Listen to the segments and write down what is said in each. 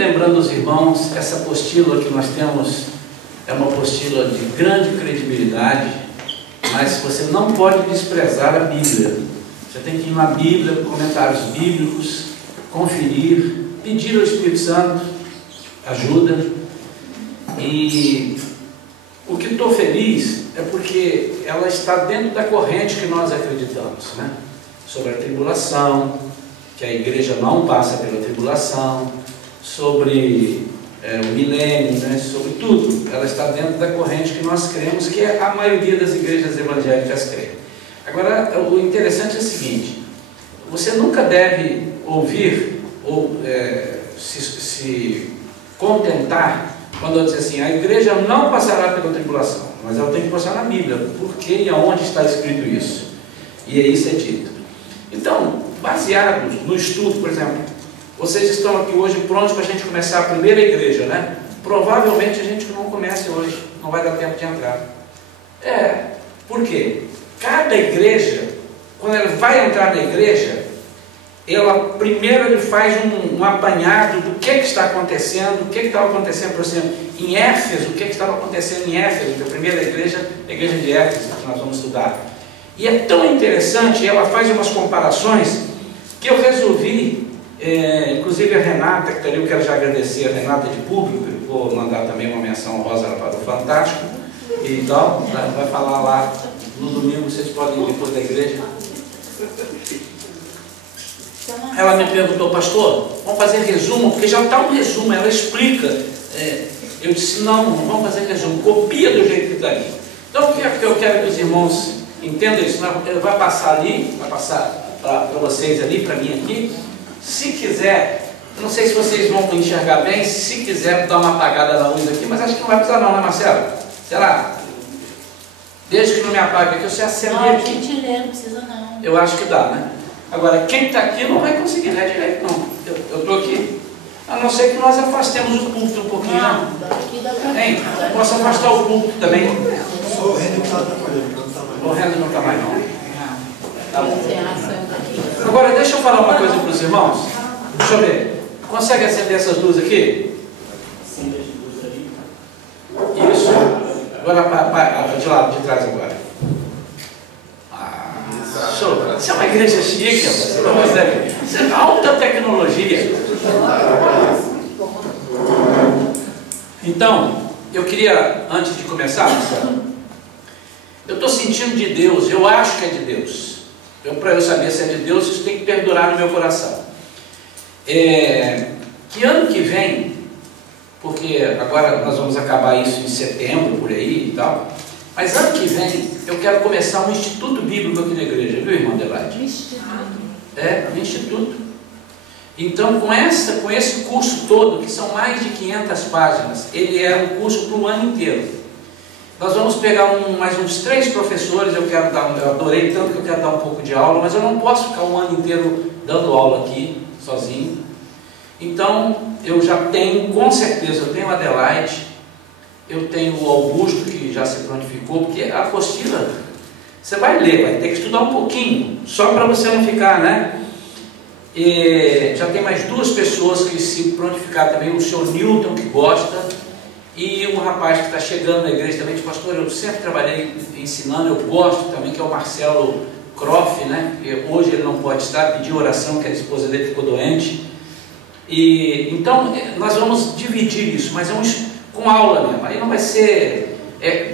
lembrando os irmãos, essa apostila que nós temos é uma apostila de grande credibilidade, mas você não pode desprezar a Bíblia. Você tem que ir na Bíblia, comentários bíblicos, conferir, pedir ao Espírito Santo ajuda. E o que estou feliz é porque ela está dentro da corrente que nós acreditamos, né? Sobre a tribulação, que a igreja não passa pela tribulação, sobre o milênio, né? Sobre tudo. Ela está dentro da corrente que nós cremos, que a maioria das igrejas evangélicas crê. Agora, o interessante é o seguinte: você nunca deve ouvir ou se contentar quando eu dizer assim, a igreja não passará pela tribulação, mas ela tem que passar na Bíblia, por que e aonde está escrito isso, e aí isso é dito. Então, baseados no estudo, por exemplo, vocês estão aqui hoje prontos para a gente começar a primeira igreja, né? Provavelmente a gente não comece hoje, não vai dar tempo de entrar. Por quê? Cada igreja, quando ela vai entrar na igreja, ela primeiro faz um apanhado do que está acontecendo, o que estava acontecendo, por exemplo, em Éfeso, o que estava acontecendo em Éfeso, que é a primeira igreja, a igreja de Éfeso, que nós vamos estudar. E é tão interessante, ela faz umas comparações, que eu resolvi, inclusive a Renata, que está ali, eu quero já agradecer a Renata de público, vou mandar também uma menção honrosa para o Fantástico, e tal, vai falar lá no domingo, vocês podem ir depois da igreja. Ela me perguntou, pastor, vamos fazer resumo, porque já está um resumo, ela explica. Eu disse, não vamos fazer resumo, copia do jeito que está ali. Então, o que eu quero que os irmãos entendam isso? Ele vai passar ali, vai passar para vocês ali, para mim aqui. Se quiser, eu não sei se vocês vão enxergar bem, se quiser dar uma apagada na luz aqui, mas acho que não vai precisar não, né, Marcelo? Será? Desde que não me apague aqui, você acender aqui. Não, a gente lê, não precisa não. Eu acho que dá, né? Agora, quem está aqui não vai conseguir ler direito, não. Eu estou aqui. A não ser que nós afastemos o púlpito um pouquinho. Não, daqui dá para hein? Posso afastar o púlpito também? Só o Renan está atrapalhando, não está mais. O Renan não está mais, não. Tá bom. encerração daqui. Agora, deixa eu falar uma coisa para os irmãos. Deixa eu ver. Consegue acender essas luzes aqui? Isso. Agora, de lado, de trás agora. Show. Isso é uma igreja chique, você não consegue. Isso é alta tecnologia. Então, eu queria, antes de começar, Marcelo, eu estou sentindo de Deus, eu acho que é de Deus. Para eu saber se é de Deus, isso tem que perdurar no meu coração. Que ano que vem, porque agora nós vamos acabar isso em setembro, por aí e tal, mas ano que vem eu quero começar um instituto bíblico aqui na igreja, viu, irmão Adelaide? Um instituto. Então, com esse curso todo, que são mais de 500 páginas, ele é um curso para o ano inteiro. Nós vamos pegar mais uns 3 professores, eu adorei tanto que eu quero dar um pouco de aula, mas eu não posso ficar um ano inteiro dando aula aqui, sozinho. Então, eu já tenho, com certeza, eu tenho a Adelaide, eu tenho o Augusto, que já se prontificou, porque a apostila, você vai ler, vai ter que estudar um pouquinho, só para você não ficar, né? Já tem mais 2 pessoas que se prontificaram também, o senhor Newton, que gosta, e um rapaz que está chegando na igreja também, de pastor, eu sempre trabalhei ensinando, eu gosto também, que é o Marcelo Croft, né? Hoje ele não pode estar, pediu oração, que a esposa dele ficou doente. Então, nós vamos dividir isso, mas com aula mesmo. Aí não vai ser,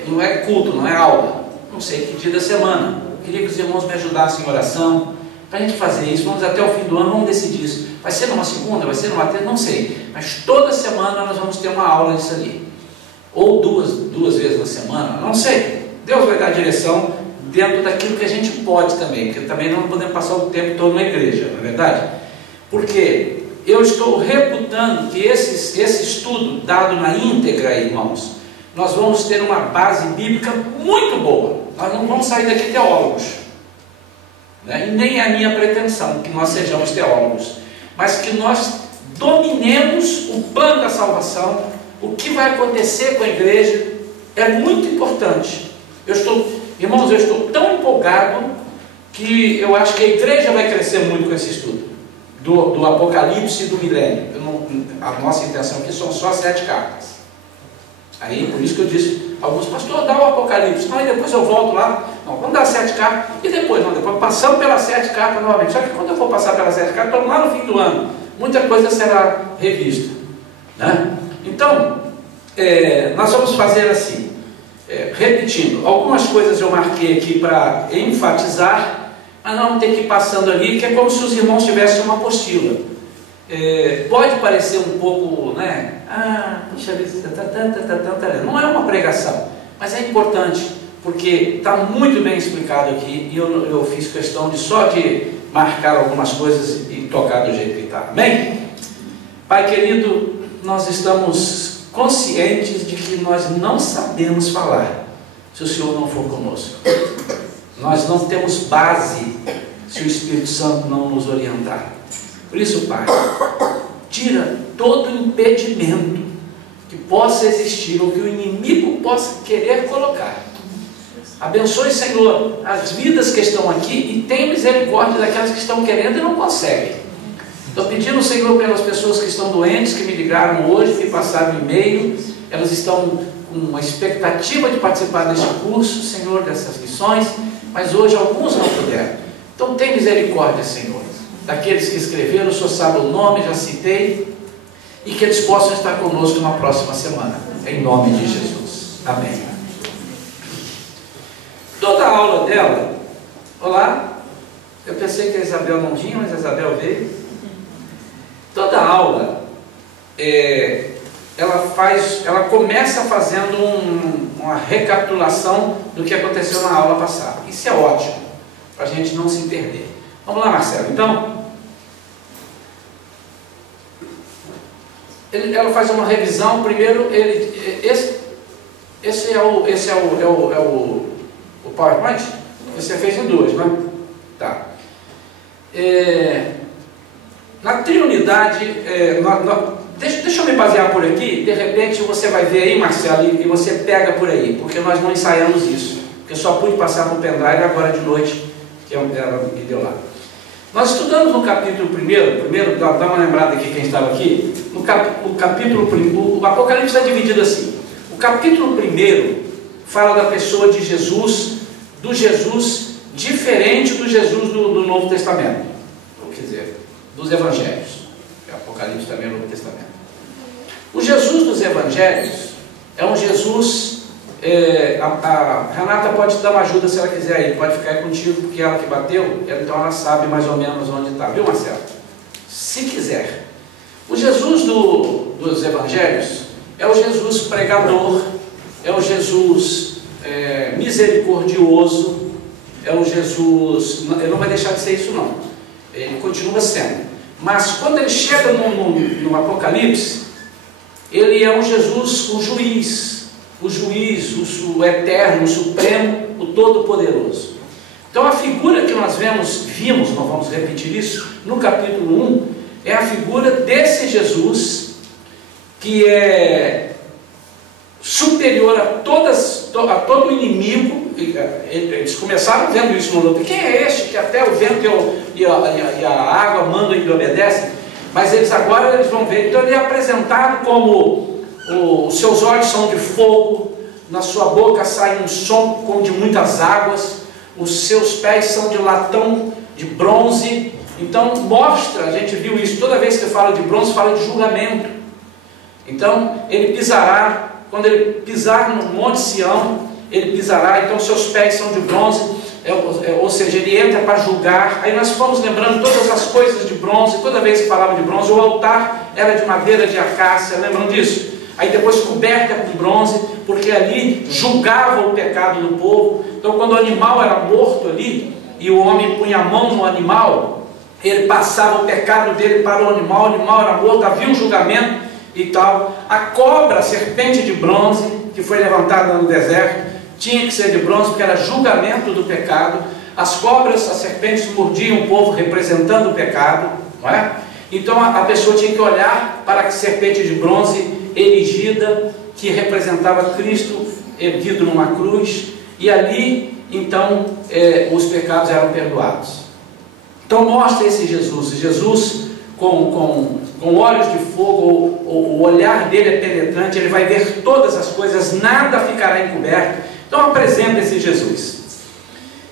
não é culto, não é aula. Não sei que dia da semana. Eu queria que os irmãos me ajudassem em oração, para a gente fazer isso. Vamos até o fim do ano, vamos decidir isso. Vai ser numa segunda, vai ser numa terça, não sei. Mas toda semana nós vamos ter uma aula disso ali. Ou duas vezes na semana, não sei. Deus vai dar a direção dentro daquilo que a gente pode também, porque também não podemos passar o tempo todo na igreja, não é verdade? Porque eu estou reputando que esse estudo dado na íntegra, irmãos, nós vamos ter uma base bíblica muito boa. Nós não vamos sair daqui teólogos, né? E nem é a minha pretensão que nós sejamos teólogos, mas que nós dominemos o plano da salvação, o que vai acontecer com a igreja. É muito importante. Irmãos, eu estou tão empolgado que eu acho que a igreja vai crescer muito com esse estudo do Apocalipse e do milênio. Eu a nossa intenção aqui são só 7 cartas. Aí, por isso que eu disse, alguns, pastor, dá o Apocalipse, não, e depois eu volto lá, não, vamos dar 7 cartas, e depois, não, depois passamos pelas 7 cartas novamente, só que quando eu for passar pelas 7 cartas, estamos lá no fim do ano, muita coisa será revista, né? Então, nós vamos fazer assim, repetindo, algumas coisas eu marquei aqui para enfatizar, mas nós vamos ter que ir passando ali, que é como se os irmãos tivessem uma apostila. Pode parecer um pouco, né? Puxa vida, não é uma pregação, mas é importante, porque está muito bem explicado aqui, e eu fiz questão de só de marcar algumas coisas e tocar do jeito que está. Amém? Pai querido, nós estamos conscientes de que nós não sabemos falar se o Senhor não for conosco. Nós não temos base se o Espírito Santo não nos orientar. Por isso, Pai, tira todo impedimento que possa existir ou que o inimigo possa querer colocar. Abençoe, Senhor, as vidas que estão aqui e tenha misericórdia daquelas que estão querendo e não conseguem. Estou pedindo, Senhor, pelas pessoas que estão doentes, que me ligaram hoje, que passaram e-mail, elas estão com uma expectativa de participar deste curso, Senhor, dessas lições, mas hoje alguns não puderam. Então tem misericórdia, Senhor, daqueles que escreveram, o Senhor sabe o nome, já citei, e que eles possam estar conosco na próxima semana, em nome de Jesus. Amém. Toda a aula dela, olá, eu pensei que a Isabel não vinha, mas a Isabel veio. Toda a aula, ela começa fazendo uma recapitulação do que aconteceu na aula passada. Isso é ótimo, para a gente não se perder. Vamos lá, Marcelo. Então, ela faz uma revisão. Primeiro, esse é o PowerPoint? Você fez em 2, né? Tá. Na triunidade, deixa eu me basear por aqui, de repente você vai ver aí, Marcelo, e você pega por aí, porque nós não ensaiamos isso, porque eu só pude passar para o pendrive agora de noite, que ela me deu lá. Nós estudamos no capítulo 1, dá uma lembrada aqui quem estava aqui, o capítulo 1, o Apocalipse está dividido assim. O capítulo 1 fala da pessoa de Jesus, do Jesus diferente do Jesus do Novo Testamento, quer dizer, dos Evangelhos. Apocalipse também é o Novo Testamento. O Jesus dos Evangelhos é um Jesus, a Renata pode te dar uma ajuda se ela quiser aí, pode ficar aí contigo, porque ela que bateu, então ela sabe mais ou menos onde está, viu, Marcelo? Se quiser. O Jesus dos Evangelhos é o Jesus pregador, é o Jesus misericordioso, é o Jesus, ele não vai deixar de ser isso não, ele continua sendo. Mas quando ele chega no Apocalipse, ele é um Jesus, o juiz, o eterno, o supremo, o todo-poderoso. Então a figura que nós vimos, nós vamos repetir isso, no capítulo 1, é a figura desse Jesus, que é superior a todo inimigo. Eles começaram vendo isso no outro. Quem é este que até o vento e a água mandam e lhe obedecem? Mas eles vão ver. Então ele é apresentado como os seus olhos são de fogo, na sua boca sai um som como de muitas águas, os seus pés são de latão, de bronze. Então mostra, a gente viu isso, toda vez que fala de bronze, fala de julgamento. Então ele pisará, quando ele pisar no Monte Sião, ele pisará, então seus pés são de bronze, ou seja, ele entra para julgar. Aí nós fomos lembrando todas as coisas de bronze, toda vez que falava de bronze, o altar era de madeira de acácia, lembram disso? Aí depois coberta com bronze, porque ali julgava o pecado do povo. Então quando o animal era morto ali, e o homem punha a mão no animal, ele passava o pecado dele para o animal era morto, havia um julgamento e tal. A cobra, a serpente de bronze, que foi levantada no deserto, tinha que ser de bronze, porque era julgamento do pecado. As cobras, as serpentes mordiam o povo, representando o pecado, não é? Então a pessoa tinha que olhar para a serpente de bronze erigida, que representava Cristo erguido numa cruz, e ali os pecados eram perdoados. Então mostra esse Jesus com olhos de fogo, o olhar dele é penetrante, ele vai ver todas as coisas, nada ficará encoberto. Então apresenta esse Jesus.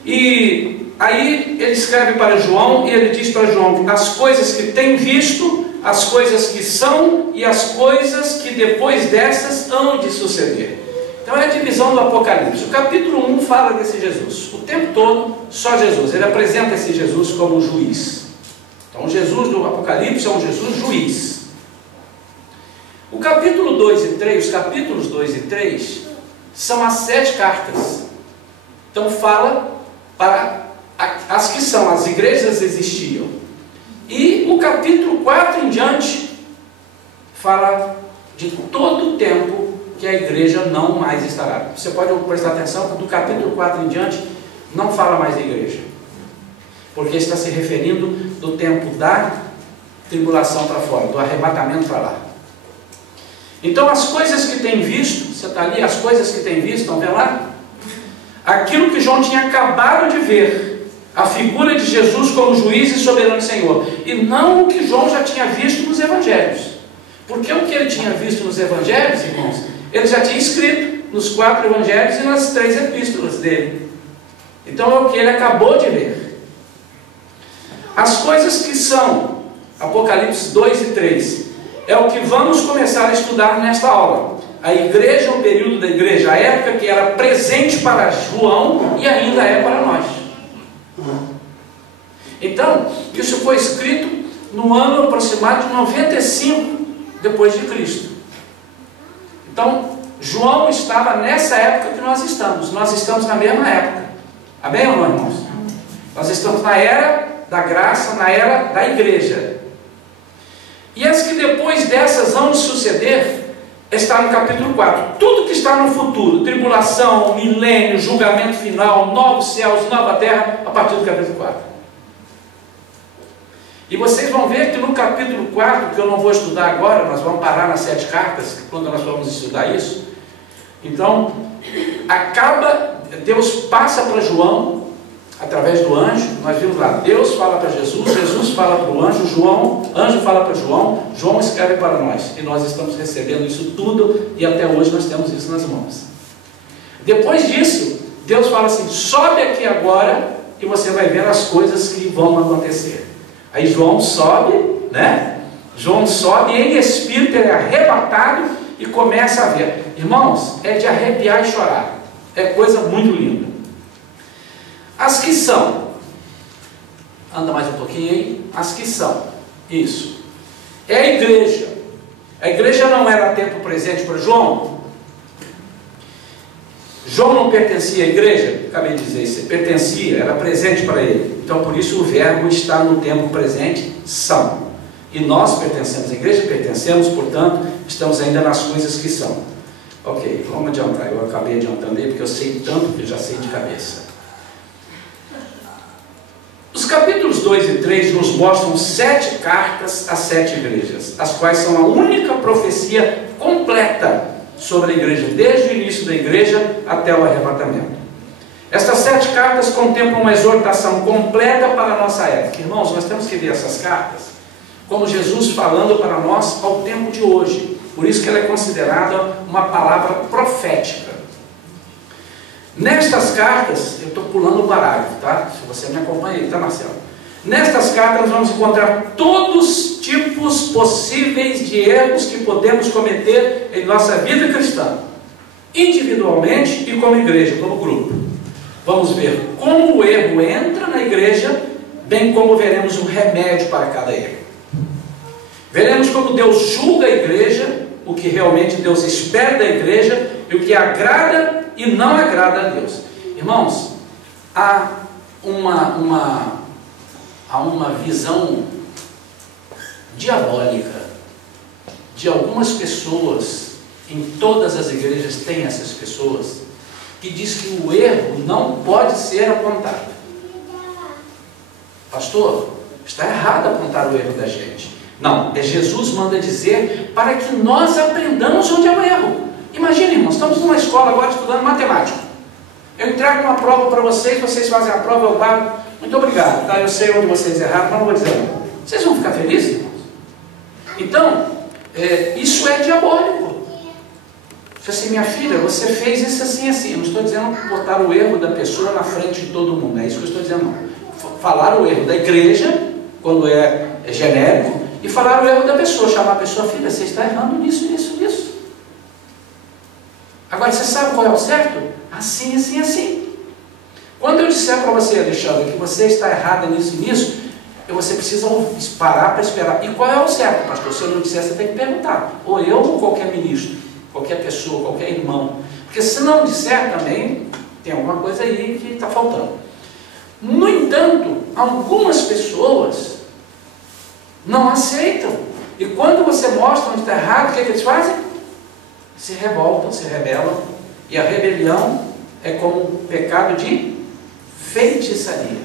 E aí ele escreve para João, e ele diz para João as coisas que tem visto, as coisas que são e as coisas que depois dessas hão de suceder. Então é a divisão do Apocalipse. O capítulo 1 fala desse Jesus, o tempo todo só Jesus. Ele apresenta esse Jesus como juiz. Então o Jesus do Apocalipse é um Jesus juiz. O capítulo 2 e 3, os capítulos 2 e 3 são as 7 cartas. Então fala para as que são, as igrejas existiam. E o capítulo 4 em diante fala de todo o tempo que a igreja não mais estará. Você pode prestar atenção que do capítulo 4 em diante não fala mais da igreja, porque está se referindo do tempo da tribulação para fora, do arrebatamento para lá. Então as coisas que tem visto, você está ali, as coisas que tem visto, estão vendo lá? Aquilo que João tinha acabado de ver, a figura de Jesus como juiz e soberano Senhor, e não o que João já tinha visto nos evangelhos. Porque o que ele tinha visto nos evangelhos, irmãos, ele já tinha escrito nos 4 evangelhos e nas 3 epístolas dele. Então é o que ele acabou de ver. As coisas que são, Apocalipse 2 e 3, é o que vamos começar a estudar nesta aula. A igreja, o período da igreja, a época que era presente para João e ainda é para nós. Então, isso foi escrito no ano aproximado de 95 depois de Cristo. Então, João estava nessa época que nós estamos na mesma época. Amém ou não, irmãos? Nós estamos na era da graça, na era da igreja. E as que depois dessas hão de suceder, está no capítulo 4. Tudo que está no futuro, tribulação, milênio, julgamento final, novos céus, nova terra, a partir do capítulo 4. E vocês vão ver que no capítulo 4, que eu não vou estudar agora, nós vamos parar nas 7 cartas, quando nós vamos estudar isso. Então, Deus passa para João, através do anjo, nós vimos lá, Deus fala para Jesus, Jesus fala para o anjo, anjo fala para João, João escreve para nós, e nós estamos recebendo isso tudo, e até hoje nós temos isso nas mãos. Depois disso, Deus fala assim, sobe aqui agora, e você vai ver as coisas que vão acontecer. Aí João sobe, né? João sobe em espírito, ele é arrebatado e começa a ver. Irmãos, é de arrepiar e chorar. É coisa muito linda. As que são, anda mais um pouquinho aí, as que são, isso, é a igreja. A igreja não era tempo presente para João. João não pertencia à igreja, acabei de dizer isso, pertencia, era presente para ele. Então por isso o verbo está no tempo presente, são. E nós pertencemos à igreja, pertencemos, portanto, estamos ainda nas coisas que são. Ok, vamos adiantar, eu acabei adiantando aí porque eu sei tanto que eu já sei de cabeça. Os capítulos 2 e 3 nos mostram 7 cartas às 7 igrejas, as quais são a única profecia completa sobre a igreja, desde o início da igreja até o arrebatamento. Estas 7 cartas contemplam uma exortação completa para a nossa época. Irmãos, nós temos que ver essas cartas como Jesus falando para nós ao tempo de hoje. Por isso que ela é considerada uma palavra profética. Nestas cartas, eu estou pulando o parágrafo, tá? Se você me acompanha aí, tá, Marcelo? Nestas cartas nós vamos encontrar todos os tipos possíveis de erros que podemos cometer em nossa vida cristã, individualmente e como igreja, como grupo. Vamos ver como o erro entra na igreja, bem como veremos um remédio para cada erro. Veremos como Deus julga a igreja, o que realmente Deus espera da igreja e o que agrada e não agrada a Deus. Irmãos, há uma visão diabólica de algumas pessoas, em todas as igrejas tem essas pessoas, que diz que o erro não pode ser apontado. Pastor, está errado apontar o erro da gente. Não, Jesus manda dizer para que nós aprendamos onde é o erro. Imagina, irmãos, estamos numa escola agora estudando matemática. Eu entrego uma prova para vocês, vocês fazem a prova, eu pago. Muito obrigado, tá? Eu sei onde vocês erraram, mas não vou dizer não. Vocês vão ficar felizes, irmãos? Então, isso é diabólico. Assim, minha filha, você fez isso assim, assim. Eu não estou dizendo botar o erro da pessoa na frente de todo mundo, é isso que eu estou dizendo, não. Falar o erro da igreja, quando é genérico, e falar o erro da pessoa, chamar a pessoa, filha, você está errando nisso, nisso, nisso. Agora, você sabe qual é o certo? Assim, assim, assim. Quando eu disser para você, Alexandre, que você está errada nisso e nisso, você precisa parar para esperar. E qual é o certo, pastor? Se eu não disser, você tem que perguntar. Ou eu ou qualquer ministro, qualquer pessoa, qualquer irmão. Porque se não disser também, tem alguma coisa aí que está faltando. No entanto, algumas pessoas não aceitam. E quando você mostra onde está errado, o que eles fazem? Se revoltam, se rebelam. E a rebelião é como um pecado de feitiçaria.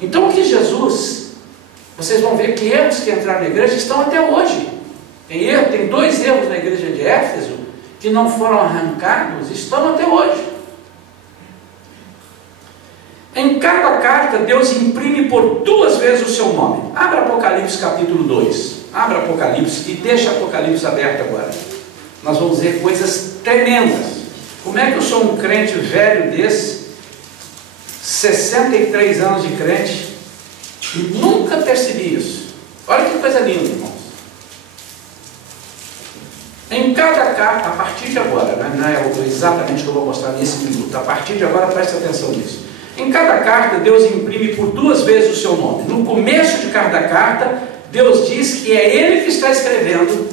Então o que Jesus, vocês vão ver que erros que entraram na igreja estão até hoje. Tem 2 erros na igreja de Éfeso que não foram arrancados, estão até hoje. Em cada carta, Deus imprime por 2 vezes o seu nome. Abra Apocalipse capítulo 2. Abra Apocalipse e deixa Apocalipse aberto agora. Nós vamos ver coisas tremendas. Como é que eu sou um crente velho desse, 63 anos de crente, e nunca percebi isso? Olha que coisa linda, irmãos. Em cada carta, a partir de agora, não é exatamente o que eu vou mostrar nesse minuto, a partir de agora preste atenção nisso. Em cada carta, Deus imprime por 2 vezes o seu nome. No começo de cada carta, Deus diz que é Ele que está escrevendo,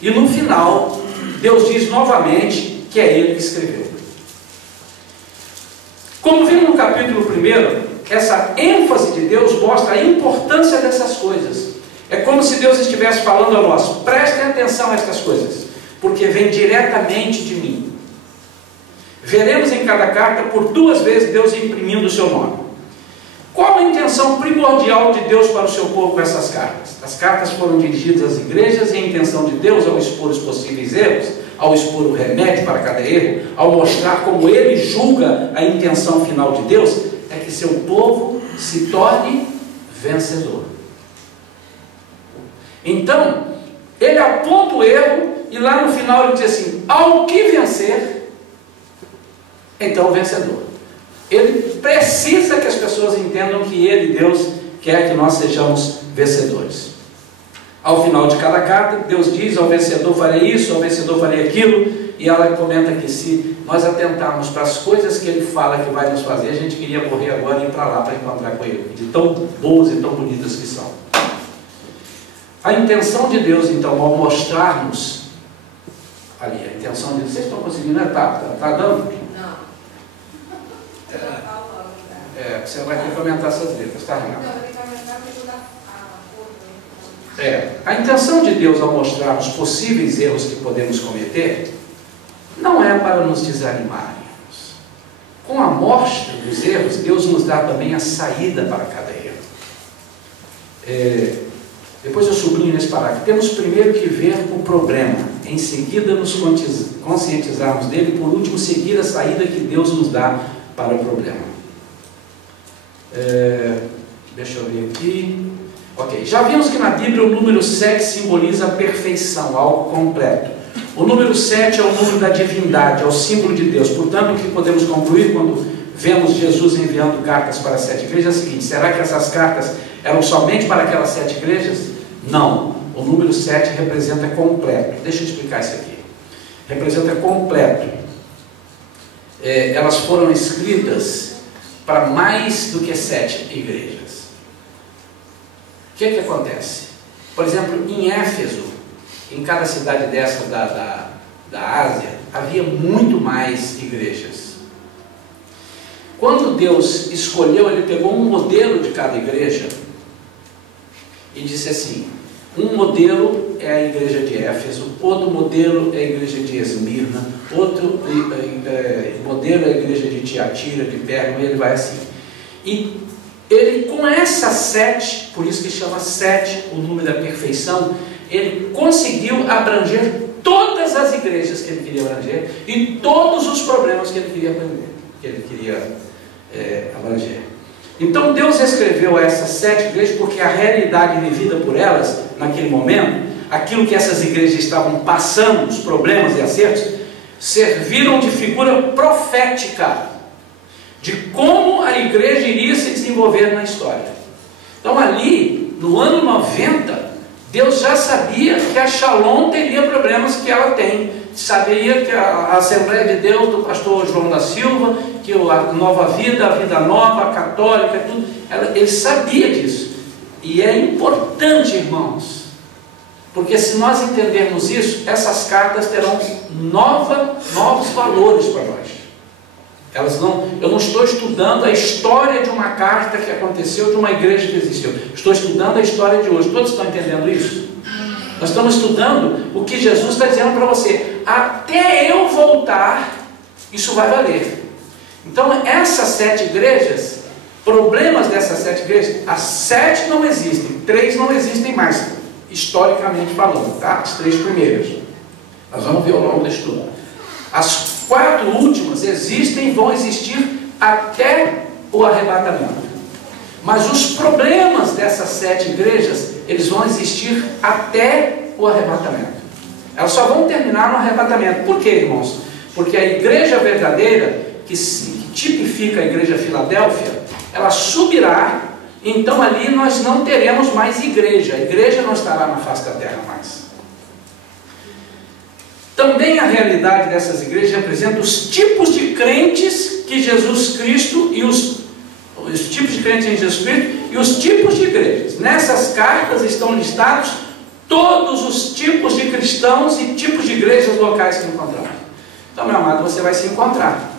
e no final, Deus diz novamente que é Ele que escreveu. Como vimos no capítulo 1, essa ênfase de Deus mostra a importância dessas coisas. É como se Deus estivesse falando a nós: prestem atenção a estas coisas, porque vem diretamente de mim. Veremos em cada carta por 2 vezes Deus imprimindo o seu nome. Qual a intenção primordial de Deus para o seu povo com essas cartas? As cartas foram dirigidas às igrejas, e a intenção de Deus, ao expor os possíveis erros, ao expor o remédio para cada erro, ao mostrar como Ele julga a intenção final de Deus, é que seu povo se torne vencedor. Então, Ele aponta o erro, e lá no final Ele diz assim: ao que vencer, então o vencedor. Ele precisa que as pessoas entendam que Ele, Deus, quer que nós sejamos vencedores. Ao final de cada carta, Deus diz: ao vencedor farei isso, ao vencedor farei aquilo. E ela comenta que se nós atentarmos para as coisas que Ele fala que vai nos fazer, a gente queria morrer agora e ir para lá para encontrar com Ele, de tão boas e tão bonitas que são. A intenção de Deus, então, ao mostrarmos ali, a intenção de... Vocês estão conseguindo, né? Tá dando? Não. Você vai ter que comentar essas letras, tá, Renato? A intenção de Deus ao mostrar os possíveis erros que podemos cometer não é para nos desanimar. Com a mostra dos erros, Deus nos dá também a saída para cada erro. Depois eu sublinho nesse parágrafo. Temos primeiro que ver o problema, em seguida nos conscientizarmos dele, e por último seguir a saída que Deus nos dá para o problema. Deixa eu ver aqui. Ok, já vimos que na Bíblia o número 7 simboliza a perfeição, algo completo. O número 7 é o número da divindade, é o símbolo de Deus. Portanto, o que podemos concluir quando vemos Jesus enviando cartas para as 7 igrejas é o seguinte: será que essas cartas eram somente para aquelas 7 igrejas? Não, o número 7 representa completo. Deixa eu explicar isso aqui. Representa completo. Elas foram escritas para mais do que 7 igrejas. O que acontece? Por exemplo, em Éfeso, em cada cidade dessa da Ásia, havia muito mais igrejas. Quando Deus escolheu, Ele pegou um modelo de cada igreja e disse assim: um modelo é a igreja de Éfeso, outro modelo é a igreja de Esmirna, outro modelo é a igreja de Tiatira, de Pérgamo, e ele vai assim. E Ele, com essa 7, por isso que chama 7 o número da perfeição, Ele conseguiu abranger todas as igrejas que Ele queria abranger e todos os problemas que Ele queria abranger. Então Deus escreveu essas 7 igrejas porque a realidade vivida por elas naquele momento, aquilo que essas igrejas estavam passando, os problemas e acertos, serviram de figura profética de como a igreja iria se desenvolver na história. Então ali, no ano 90, Deus já sabia que a Shalom teria problemas que ela tem. Sabia que a Assembleia de Deus do pastor João da Silva, que a Nova Vida, a Vida Nova, a Católica, tudo, ele sabia disso. E é importante, irmãos, porque se nós entendermos isso, essas cartas terão novos valores para nós. Eu não estou estudando a história de uma carta que aconteceu, de uma igreja que existiu. Estou estudando a história de hoje. Todos estão entendendo isso? Nós estamos estudando o que Jesus está dizendo para você. Até eu voltar, isso vai valer. Então, essas 7 igrejas, problemas dessas 7 igrejas, as 7 não existem, 3 não existem mais, historicamente falando, tá? As 3 primeiras. Nós vamos ver ao longo do estudo. As 4 últimas existem e vão existir até o arrebatamento. Mas os problemas dessas 7 igrejas, eles vão existir até o arrebatamento. Elas só vão terminar no arrebatamento. Por quê, irmãos? Porque a igreja verdadeira, que tipifica a igreja Filadélfia, ela subirá, então ali nós não teremos mais igreja. A igreja não estará na face da terra mais. Também a realidade dessas igrejas representa os tipos de crentes que Jesus Cristo e os tipos de crentes em Jesus Cristo e os tipos de igrejas. Nessas cartas estão listados todos os tipos de cristãos e tipos de igrejas locais que encontramos. Então, meu amado, você vai se encontrar.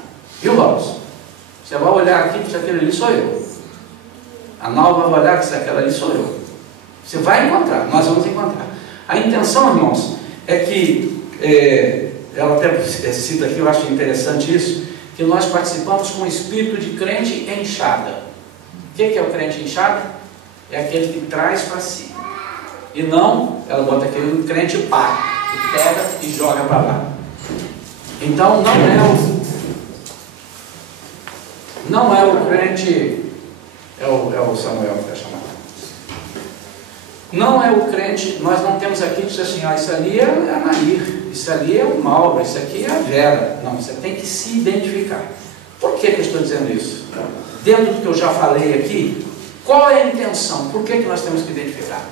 Viu, Robson? Você vai olhar aqui que aquele ali sou eu. A Nalva vai olhar que aquela ali sou eu. Você vai encontrar, nós vamos encontrar. A intenção, irmãos, é que ela até cita aqui, eu acho interessante isso, que nós participamos com o espírito de crente enxada. O que é o crente enxada? É aquele que traz para si. E não, ela bota aquele crente pá, que pega e joga para lá. Então não é o crente, é o Samuel que está chamando. Não é o crente, nós não temos aqui que dizer assim, isso ali é a Nair, isso ali é o Mauro, isso aqui é a Vera. Não, você tem que se identificar. Por que eu estou dizendo isso? Dentro do que eu já falei aqui, qual é a intenção? Por que nós temos que identificar?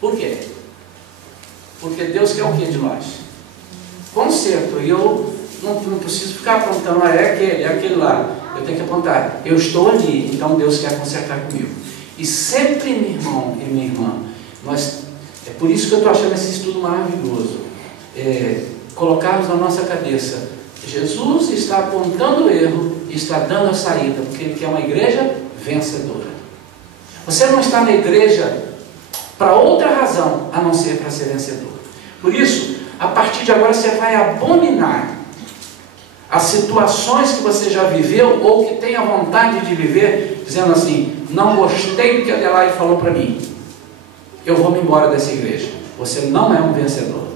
Por quê? Porque Deus quer o que de nós? Conserto. E eu não preciso ficar apontando, é aquele lá. Eu tenho que apontar, eu estou ali, então Deus quer consertar comigo. E sempre, meu irmão e minha irmã, é por isso que eu estou achando esse estudo maravilhoso. Colocarmos na nossa cabeça, Jesus está apontando o erro e está dando a saída, porque Ele quer uma igreja vencedora. Você não está na igreja para outra razão, a não ser para ser vencedor. Por isso, a partir de agora você vai abominar as situações que você já viveu ou que tem a vontade de viver, dizendo assim, não gostei do que a Adelaide falou para mim, eu vou me embora dessa igreja. Você não é um vencedor,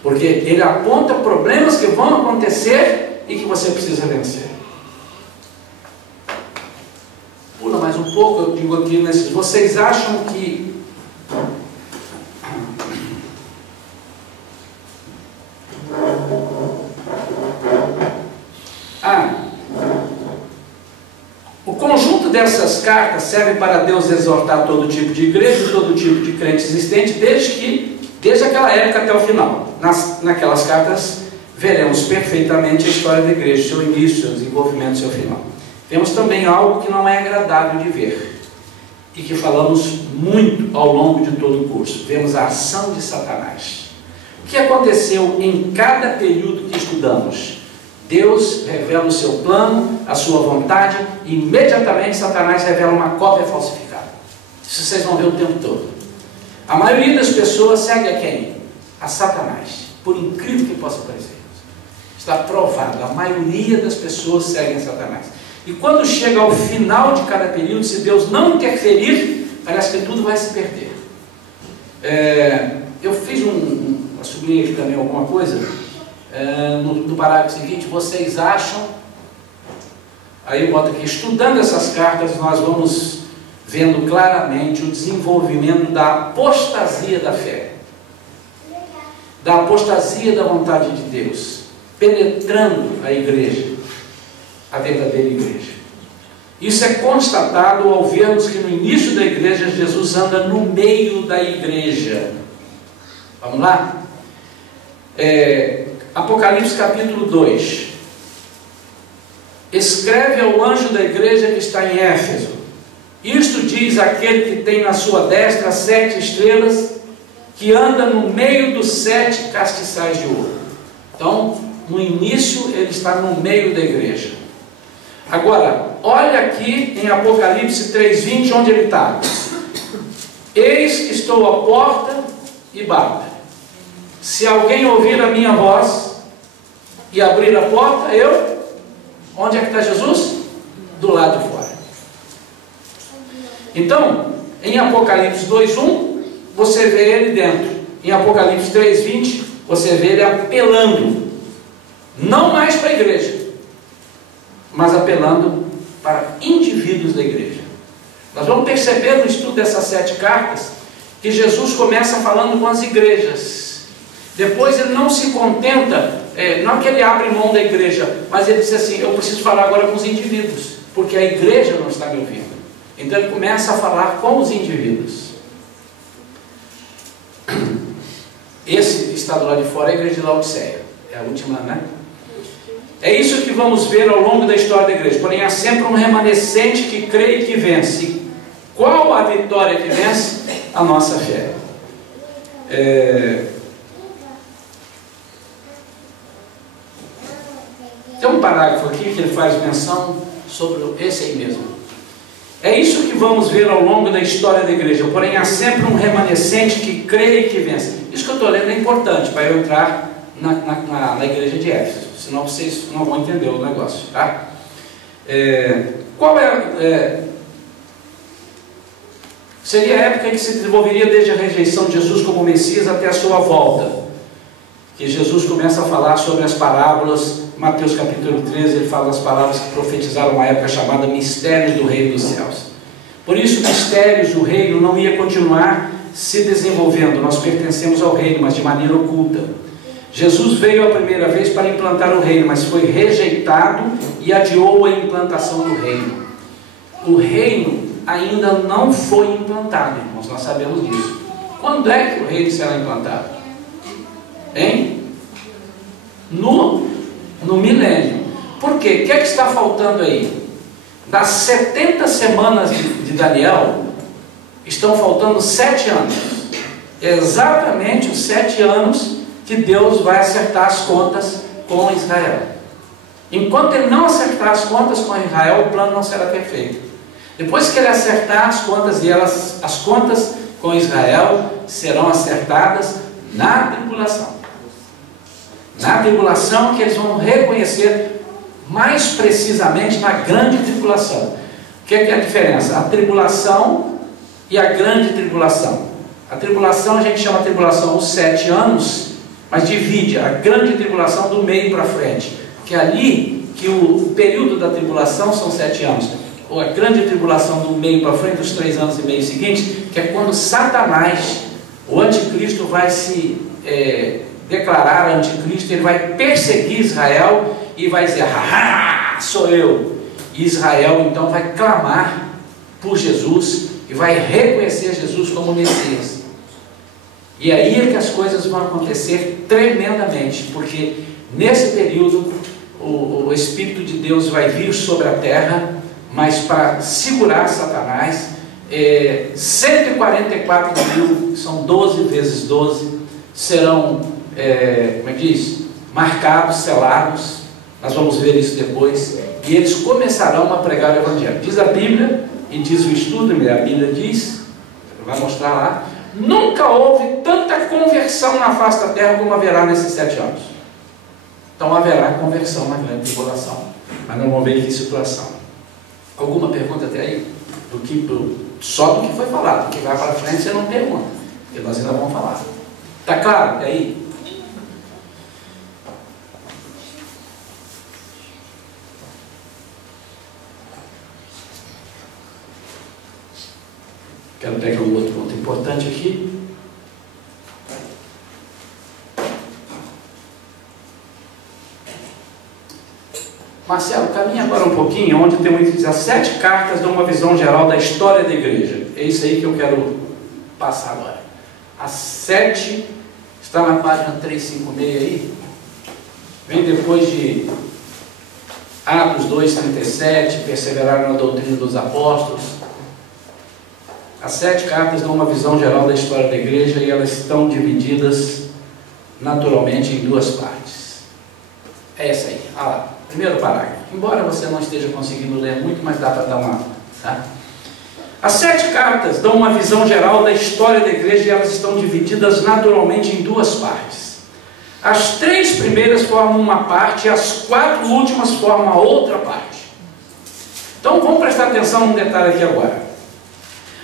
porque ele aponta problemas que vão acontecer e que você precisa vencer. Pula mais um pouco, eu digo aqui nesses, vocês acham que o conjunto dessas cartas serve para Deus exortar todo tipo de igreja, todo tipo de crente existente, desde aquela época até o final. Naquelas cartas veremos perfeitamente a história da igreja, seu início, seu desenvolvimento, seu final. Temos também algo que não é agradável de ver e que falamos muito ao longo de todo o curso. Vemos a ação de Satanás. O que aconteceu em cada período que estudamos? Deus revela o seu plano, a sua vontade, e imediatamente Satanás revela uma cópia falsificada. Isso vocês vão ver o tempo todo. A maioria das pessoas segue a quem? A Satanás. Por incrível que possa parecer. Está provado, a maioria das pessoas seguem a Satanás. E quando chega ao final de cada período, se Deus não interferir, parece que tudo vai se perder. Eu fiz eu sublinhei aqui também alguma coisa. No parágrafo seguinte, vocês acham Aí eu boto aqui, estudando essas cartas, nós vamos vendo claramente o desenvolvimento da apostasia da fé, da apostasia da vontade de Deus, penetrando a igreja, a verdadeira igreja. Isso é constatado ao vermos que no início da igreja, Jesus anda no meio da igreja. Vamos lá? Apocalipse capítulo 2. Escreve ao anjo da igreja que está em Éfeso: isto diz aquele que tem na sua destra 7 estrelas, que anda no meio dos 7 castiçais de ouro. Então, no início, ele está no meio da igreja. Agora, olha aqui em Apocalipse 3:20, onde ele está. Eis que estou à porta e bato. Se alguém ouvir a minha voz e abrir a porta, eu... Onde é que está Jesus? Do lado de fora. Então, em Apocalipse 2:1, você vê ele dentro. Em Apocalipse 3:20, você vê ele apelando, não mais para a igreja, mas apelando para indivíduos da igreja. Nós vamos perceber no estudo dessas 7 cartas, que Jesus começa falando com as igrejas. Depois ele não se contenta, não que ele abre mão da igreja, mas ele diz assim: eu preciso falar agora com os indivíduos, porque a igreja não está me ouvindo. Então ele começa a falar com os indivíduos. Esse está do lado de fora, a igreja de Laodiceia, é a última, né? É isso que vamos ver ao longo da história da igreja. Porém, há sempre um remanescente que crê e que vence. Qual a vitória que vence? A nossa fé. Tem um parágrafo aqui que ele faz menção sobre esse aí mesmo. É isso que vamos ver ao longo da história da igreja. Porém, há sempre um remanescente que crê e que vence. Isso que eu estou lendo é importante para eu entrar na igreja de Éfeso. Senão vocês não vão entender o negócio, tá? Seria a época em que se desenvolveria desde a rejeição de Jesus como Messias até a sua volta, que Jesus começa a falar sobre as parábolas. Mateus capítulo 13, ele fala das palavras que profetizaram uma época chamada Mistérios do Reino dos Céus. Por isso, mistérios do reino não ia continuar se desenvolvendo. Nós pertencemos ao reino, mas de maneira oculta. Jesus veio a primeira vez para implantar o reino, mas foi rejeitado e adiou a implantação do reino. O reino ainda não foi implantado, irmãos, nós sabemos disso. Quando é que o reino será implantado? Hein? No milênio. Por quê? O que é que está faltando aí? Das 70 semanas de Daniel, estão faltando 7 anos. Exatamente os 7 anos que Deus vai acertar as contas com Israel. Enquanto ele não acertar as contas com Israel, o plano não será perfeito. Depois que ele acertar as contas, as contas com Israel serão acertadas na tribulação. Na tribulação que eles vão reconhecer mais precisamente na grande tribulação. O que é a diferença? A tribulação e a grande tribulação. A tribulação a gente chama a tribulação os 7 anos, mas divide a grande tribulação do meio para frente. Que é ali que o período da tribulação são 7 anos. Ou a grande tribulação do meio para frente, os 3 anos e meio seguintes, que é quando Satanás, o anticristo, vai se declarar anticristo, ele vai perseguir Israel e vai dizer: haha, sou eu. E Israel então vai clamar por Jesus e vai reconhecer Jesus como Messias. E aí é que as coisas vão acontecer tremendamente, porque nesse período o Espírito de Deus vai vir sobre a terra, mas para segurar Satanás, 144 mil, são 12 vezes 12, serão, como é que diz? Marcados, selados. Nós vamos ver isso depois. E eles começarão a pregar o Evangelho. Diz a Bíblia, e diz o estudo, a Bíblia diz, vai mostrar lá, nunca houve tanta conversão na face da terra como haverá nesses 7 anos. Então haverá conversão na grande tribulação. Mas não vamos ver em que situação. Alguma pergunta até aí? Só do que foi falado. O que vai para frente você não pergunta, porque nós ainda vamos falar. Está claro? Até aí? Quero pegar um outro ponto importante aqui. Marcelo, caminha agora um pouquinho, onde tem diz, as 7 cartas dão uma visão geral da história da igreja. É isso aí que eu quero passar agora. As 7, está na página 356 aí, vem depois de Atos 2,37, perseverar na doutrina dos apóstolos. As 7 cartas dão uma visão geral da história da igreja e elas estão divididas naturalmente em 2 partes. É essa aí, olha lá. Primeiro parágrafo. Embora você não esteja conseguindo ler muito, mas dá para dar uma... Tá? As 7 cartas dão uma visão geral da história da igreja e elas estão divididas naturalmente em 2 partes. As 3 primeiras formam uma parte e as 4 últimas formam a outra parte. Então vamos prestar atenção num detalhe aqui agora.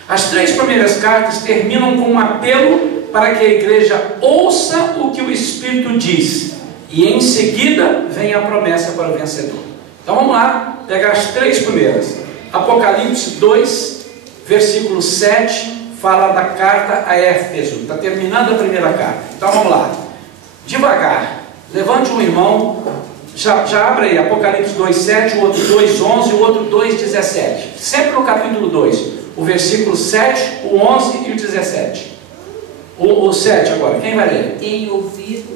As 3 primeiras cartas terminam com um apelo para que a igreja ouça o que o Espírito diz. E em seguida vem a promessa para o vencedor. Então vamos lá, pegar as 3 primeiras. Apocalipse 2, versículo 7, fala da carta a Éfeso. Está terminando a primeira carta. Então vamos lá. Devagar. Levante um irmão. Já abre aí. Apocalipse 2, 7, o outro 2, 11 e o outro 2, 17. Sempre no capítulo 2. O versículo 7, o 11 e o 17. O 7 agora. Quem vai ler? Tem ouvido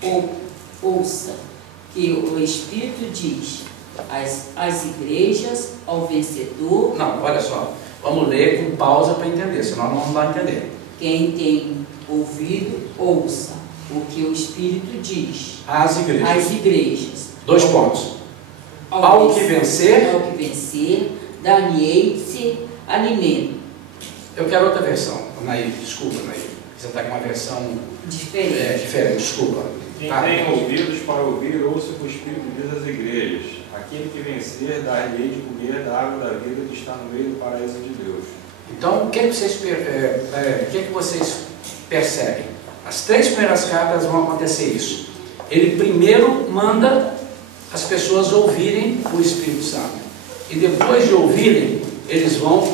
ou ouça que o Espírito diz às igrejas, ao vencedor. Não, olha só, vamos ler com pausa para entender, senão não vai entender. Quem tem ouvido, ouça o que o Espírito diz às igrejas. Às igrejas. 2 pontos. Ao que vencer, Daniel-se alimenta. Eu quero outra versão, Nair, desculpa, Nair. Você está com uma versão diferente, desculpa. Quem tem ouvidos para ouvir, ouça o que o Espírito diz às igrejas. Aquele que vencer, dar-lhe de comer da água da vida que está no meio do paraíso de Deus. Então, o que vocês percebem? As 3 primeiras cartas vão acontecer isso. Ele primeiro manda as pessoas ouvirem o Espírito Santo. E depois de ouvirem, eles vão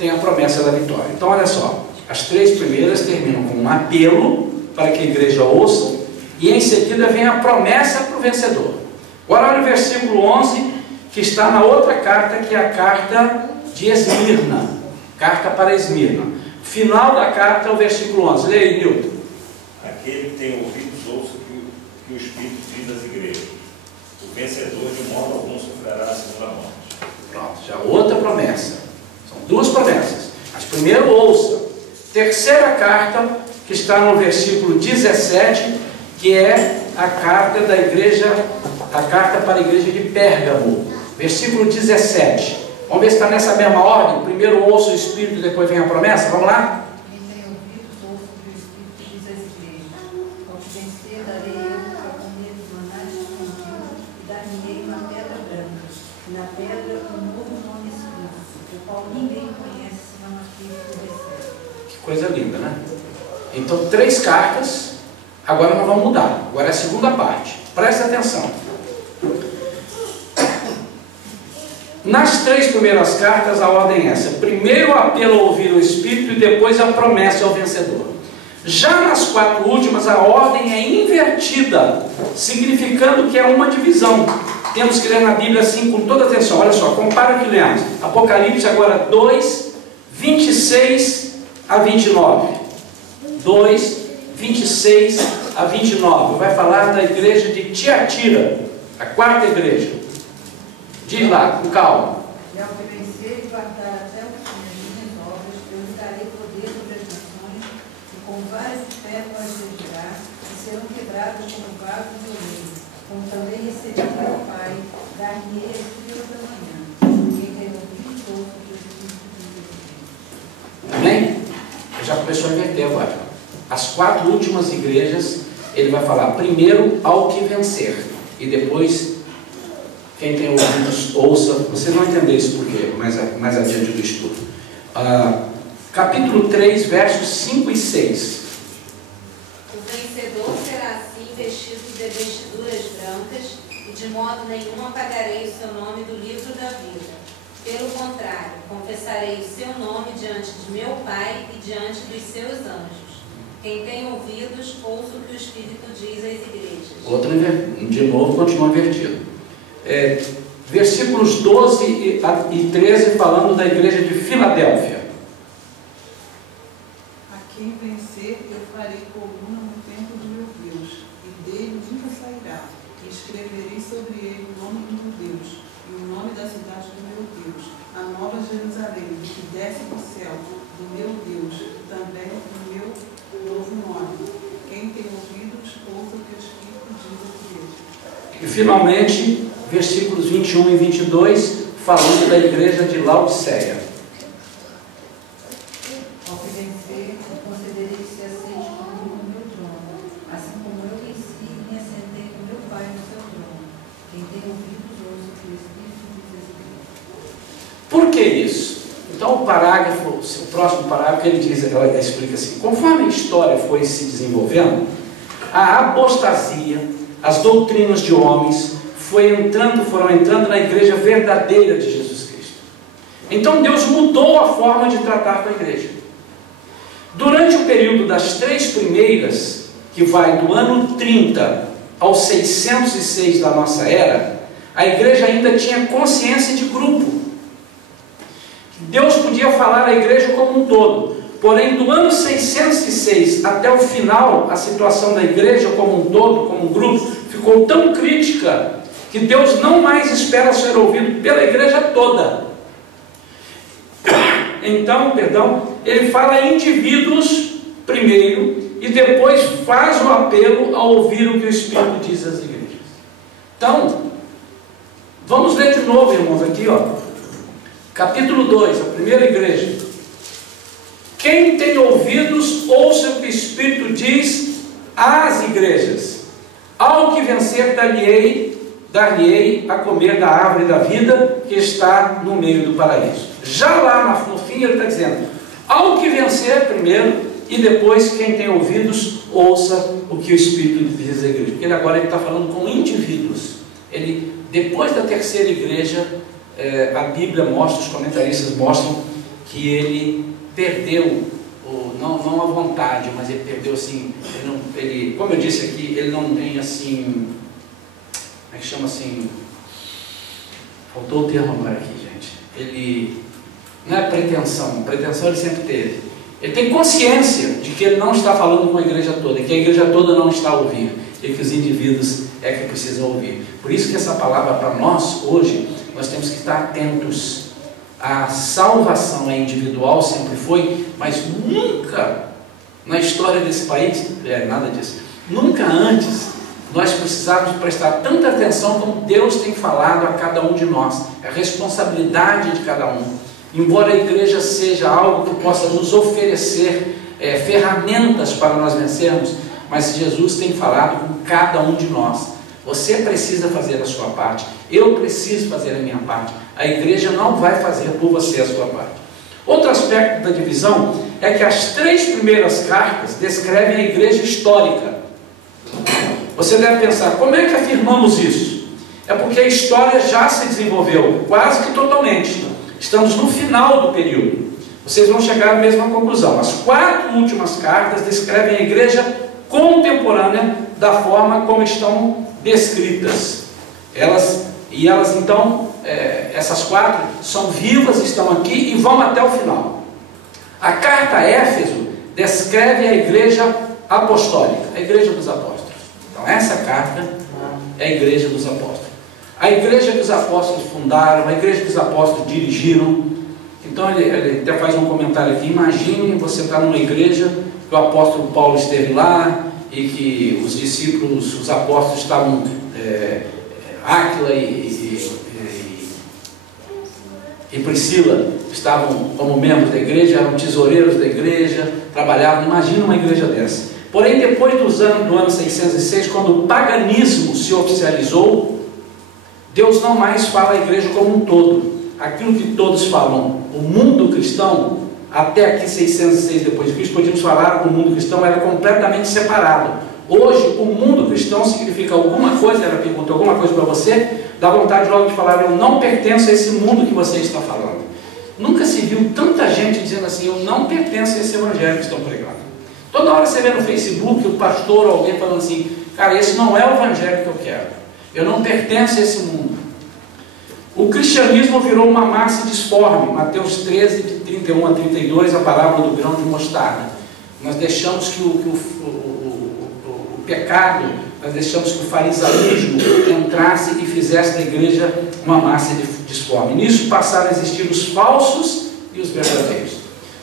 ter a promessa da vitória. Então, olha só. As 3 primeiras terminam com um apelo para que a igreja ouça, e em seguida vem a promessa para o vencedor. Agora olha o versículo 11, que está na outra carta, que é a carta de Esmirna, carta para Esmirna. Final da carta é o versículo 11. Leia aí, Nilton. Aquele que tem ouvidos, ouça o que o Espírito diz às igrejas. O vencedor de modo algum sofrerá a segunda morte. Pronto, já outra promessa. São 2 promessas. Mas primeiro ouça. Terceira carta, que está no versículo 17, que é a carta da igreja, a carta para a igreja de Pérgamo, versículo 17. Vamos ver se está nessa mesma ordem. Primeiro ouça o Espírito, depois vem a promessa. Vamos lá? Quem tem ouvidos, ouça o que o Espírito diz às igrejas. Ao que vencer, darei eu para comer dos manais escondidos, e dar-lhe uma pedra branca, e na pedra um novo nome escrito, o qual ninguém conhece senão aquele que o recebe. Que coisa linda, né? Então, 3 cartas. Agora nós vamos mudar. Agora é a segunda parte. Presta atenção. Nas 3 primeiras cartas, a ordem é essa. Primeiro o apelo a ouvir o Espírito e depois a promessa ao vencedor. Já nas 4 últimas, a ordem é invertida, significando que é uma divisão. Temos que ler na Bíblia assim com toda atenção. Olha só, compara o que lemos. Apocalipse agora 2, 26 a 29. 2, 26 a 29. Vai falar da igreja de Tiatira, a 4ª igreja. Diz lá, com calma. E ao que vencer e guardar até o fim as minhas obras, eu lhe darei poder sobre as nações, e com varas de ferro as regirá, e serão quebradas como vasos de ouro. Como também recebi meu Pai, dar-lhe as estrelas da manhã. Quem tem ouvido, ouça o que o Espírito diz. Amém? Já começou a inverter agora. As 4 últimas igrejas, ele vai falar primeiro ao que vencer, e depois, quem tem ouvidos, ouça. Vocês vão entender isso por quê, mais adiante do estudo. Capítulo 3, versos 5 e 6. O vencedor será assim vestido de vestiduras brancas, e de modo nenhum apagarei o seu nome do livro da vida. Pelo contrário, confessarei o seu nome diante de meu Pai e diante dos seus anjos. Quem tem ouvidos, ouça o que o Espírito diz às igrejas. Outro, de novo, continua invertido. Versículos 12 e 13, falando da igreja de Filadélfia. A quem vencer, eu farei coluna no templo do meu Deus, e dele nunca sairá. E escreverei sobre ele o nome do meu Deus, e o nome da cidade do meu Deus, a nova Jerusalém, que desce do céu, do meu Deus, também o meu novo nome. Quem tem ouvidos, ouça o que o Espírito diz à igreja. E finalmente, versículos 21 e 22, falando da igreja de Laodiceia. Ao que vencer, concederei que se assente comigo no meu trono, assim como eu venci e me assentei com meu Pai no seu trono. Quem tem ouvidos, ouça o que o Espírito diz às igrejas. Por que isso? Então o parágrafo, o próximo parágrafo, ele diz, ela explica assim: conforme a história foi se desenvolvendo, a apostasia, as doutrinas de homens foram entrando na igreja verdadeira de Jesus Cristo. Então Deus mudou a forma de tratar com a igreja. Durante o período das 3 primeiras, que vai do ano 30 ao 606 da nossa era, a igreja ainda tinha consciência de grupo. Deus podia falar à igreja como um todo. Porém, do ano 606 até o final, a situação da igreja como um todo, como um grupo, ficou tão crítica que Deus não mais espera ser ouvido pela igreja toda. Então, ele fala a indivíduos primeiro e depois faz o apelo a ouvir o que o Espírito diz às igrejas. Então, vamos ler de novo, irmãos, aqui, capítulo 2, a primeira igreja. Quem tem ouvidos, ouça o que o Espírito diz às igrejas. Ao que vencer, dar-lhe-ei a comer da árvore da vida que está no meio do paraíso. Já lá no fim ele está dizendo: ao que vencer primeiro, e depois quem tem ouvidos, ouça o que o Espírito diz às igrejas. Porque agora ele está falando com indivíduos. Depois da terceira igreja, a Bíblia mostra, os comentaristas mostram que ele perdeu, não a vontade, mas ele perdeu assim, como eu disse aqui, ele não tem assim, como é que chama assim, faltou o termo agora aqui, gente, ele não é pretensão ele sempre teve, ele tem consciência de que ele não está falando com a igreja toda, que a igreja toda não está ouvindo, e que os indivíduos é que precisam ouvir. Por isso que essa palavra para nós, hoje, nós temos que estar atentos. A salvação é individual, sempre foi, mas nunca na história desse país, nada disso, nunca antes nós precisávamos prestar tanta atenção como Deus tem falado a cada um de nós. É a responsabilidade de cada um. Embora a igreja seja algo que possa nos oferecer ferramentas para nós vencermos, mas Jesus tem falado com cada um de nós. Você precisa fazer a sua parte, eu preciso fazer a minha parte. A igreja não vai fazer por você a sua parte. Outro aspecto da divisão é que as 3 primeiras cartas descrevem a igreja histórica. Você deve pensar, como é que afirmamos isso? É porque a história já se desenvolveu quase que totalmente. Estamos no final do período. Vocês vão chegar à mesma conclusão. As 4 últimas cartas descrevem a igreja contemporânea da forma como estão descritas. Elas então, essas 4 são vivas, estão aqui e vão até o final. A carta a Éfeso descreve a igreja apostólica, a igreja dos apóstolos. Então essa carta é a igreja dos apóstolos. A igreja que os apóstolos fundaram, a igreja que os apóstolos dirigiram. Então ele até faz um comentário aqui: imagine você estar numa igreja que o apóstolo Paulo esteve lá e que os discípulos, os apóstolos estavam, Áquila e Priscila estavam como membros da igreja, eram tesoureiros da igreja, trabalhavam. Imagina uma igreja dessa. Porém, depois do ano 606, quando o paganismo se oficializou, Deus não mais fala a igreja como um todo. Aquilo que todos falam, o mundo cristão, até aqui 606 depois de Cristo, podíamos falar que o mundo cristão era completamente separado. Hoje, o mundo cristão significa alguma coisa, ela perguntou alguma coisa para você, dá vontade logo de falar, eu não pertenço a esse mundo que você está falando. Nunca se viu tanta gente dizendo assim, eu não pertenço a esse evangelho que estão pregando. Toda hora você vê no Facebook o pastor ou alguém falando assim, cara, esse não é o evangelho que eu quero. Eu não pertenço a esse mundo. O cristianismo virou uma massa disforme. Mateus 13, de 31 a 32, a parábola do grão de mostarda. Nós deixamos que o pecado, nós deixamos que o farisaísmo entrasse e fizesse da igreja uma massa disforme. Nisso passaram a existir os falsos e os verdadeiros.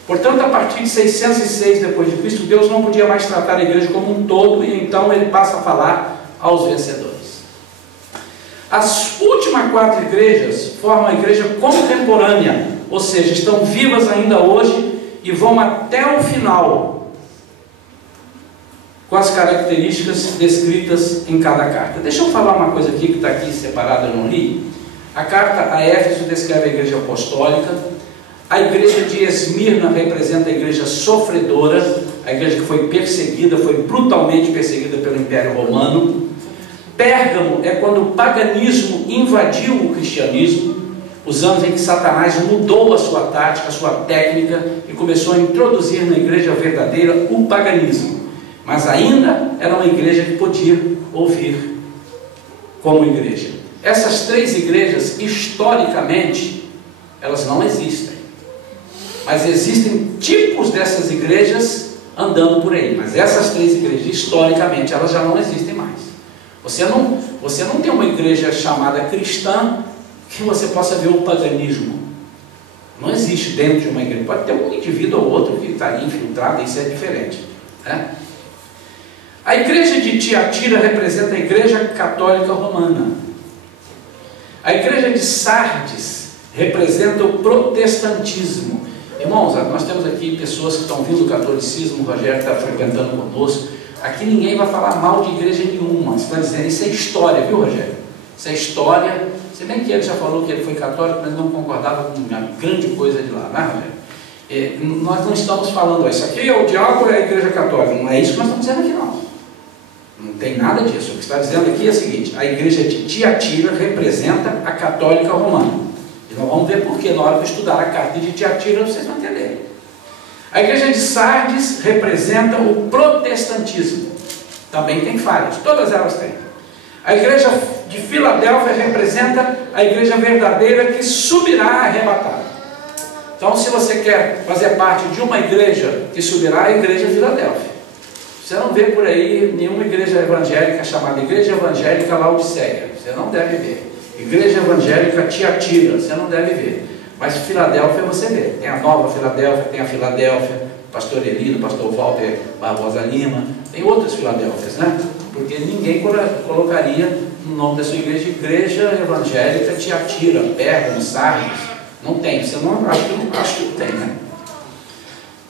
Portanto, a partir de 606 depois de Cristo, Deus não podia mais tratar a igreja como um todo, e então ele passa a falar aos vencedores. As últimas 4 igrejas formam a igreja contemporânea, ou seja, estão vivas ainda hoje e vão até o final, com as características descritas em cada carta. Deixa eu falar uma coisa aqui que está aqui separada, eu não li. A carta a Éfeso descreve a igreja apostólica. A igreja de Esmirna representa a igreja sofredora, a igreja que foi perseguida, foi brutalmente perseguida pelo Império Romano. Pérgamo é quando o paganismo invadiu o cristianismo, os anos em que Satanás mudou a sua tática, a sua técnica e começou a introduzir na igreja verdadeira o paganismo. Mas ainda era uma igreja que podia ouvir como igreja. Essas 3 igrejas, historicamente, elas não existem. Mas existem tipos dessas igrejas andando por aí. Mas essas 3 igrejas, historicamente, elas já não existem mais. Você não tem uma igreja chamada cristã que você possa ver o paganismo. Não existe dentro de uma igreja. Pode ter um indivíduo ou outro que está ali infiltrado, isso é diferente, né? A igreja de Tiatira representa a igreja católica romana. A igreja de Sardes representa o protestantismo. Irmãos, nós temos aqui pessoas que estão vindo do catolicismo, o Rogério está frequentando conosco. Aqui ninguém vai falar mal de igreja nenhuma. Você está dizendo, isso é história, viu, Rogério? Isso é história. Se bem que ele já falou que ele foi católico, mas não concordava com uma grande coisa de lá, né, Rogério? Nós não estamos falando, isso aqui é o diabo, é a igreja católica. Não é isso que nós estamos dizendo aqui, não. Não tem nada disso. O que está dizendo aqui é o seguinte, a igreja de Tiatira representa a católica romana. E nós vamos ver por quê. Na hora de estudar a carta de Tiatira, vocês vão entender. A igreja de Sardes representa o protestantismo. Também tem falhas, todas elas têm. A igreja de Filadélfia representa a igreja verdadeira que subirá arrebatada. Então, se você quer fazer parte de uma igreja que subirá, a igreja de Filadélfia. Você não vê por aí nenhuma igreja evangélica chamada Igreja Evangélica Laodiceia. Você não deve ver. Igreja Evangélica Tiatira. Você não deve ver. Mas Filadélfia você vê. Tem a Nova Filadélfia, tem a Filadélfia, pastor Elino, pastor Walter Barbosa Lima. Tem outras Filadélfias, né? Porque ninguém colocaria no nome da sua igreja, Igreja Evangélica Tiatira, Pérgamo, Sardes. Não tem. Você não acho que não tem, né?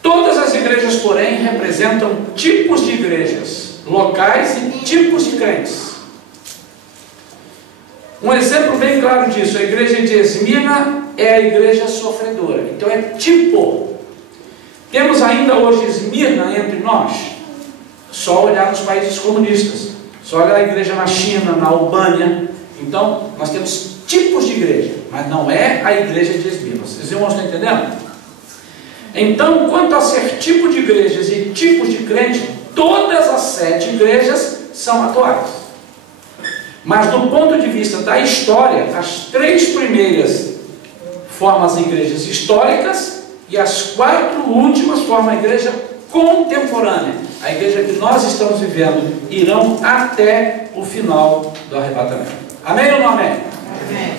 Todas as igrejas, porém, representam tipos de igrejas, locais e tipos de crentes. Um exemplo bem claro disso, a igreja de Esmirna é a igreja sofredora. Então é tipo. Temos ainda hoje Esmirna entre nós? Só olhar nos países comunistas. Só olhar a igreja na China, na Albânia. Então, nós temos tipos de igreja, mas não é a igreja de Esmirna. Vocês irmãos estão entendendo? Então, quanto a ser tipo de igrejas e tipos de crente, todas as 7 igrejas são atuais. Mas do ponto de vista da história, as 3 primeiras formam as igrejas históricas e as 4 últimas formam a igreja contemporânea. A igreja que nós estamos vivendo irão até o final do arrebatamento. Amém ou não amém? Amém.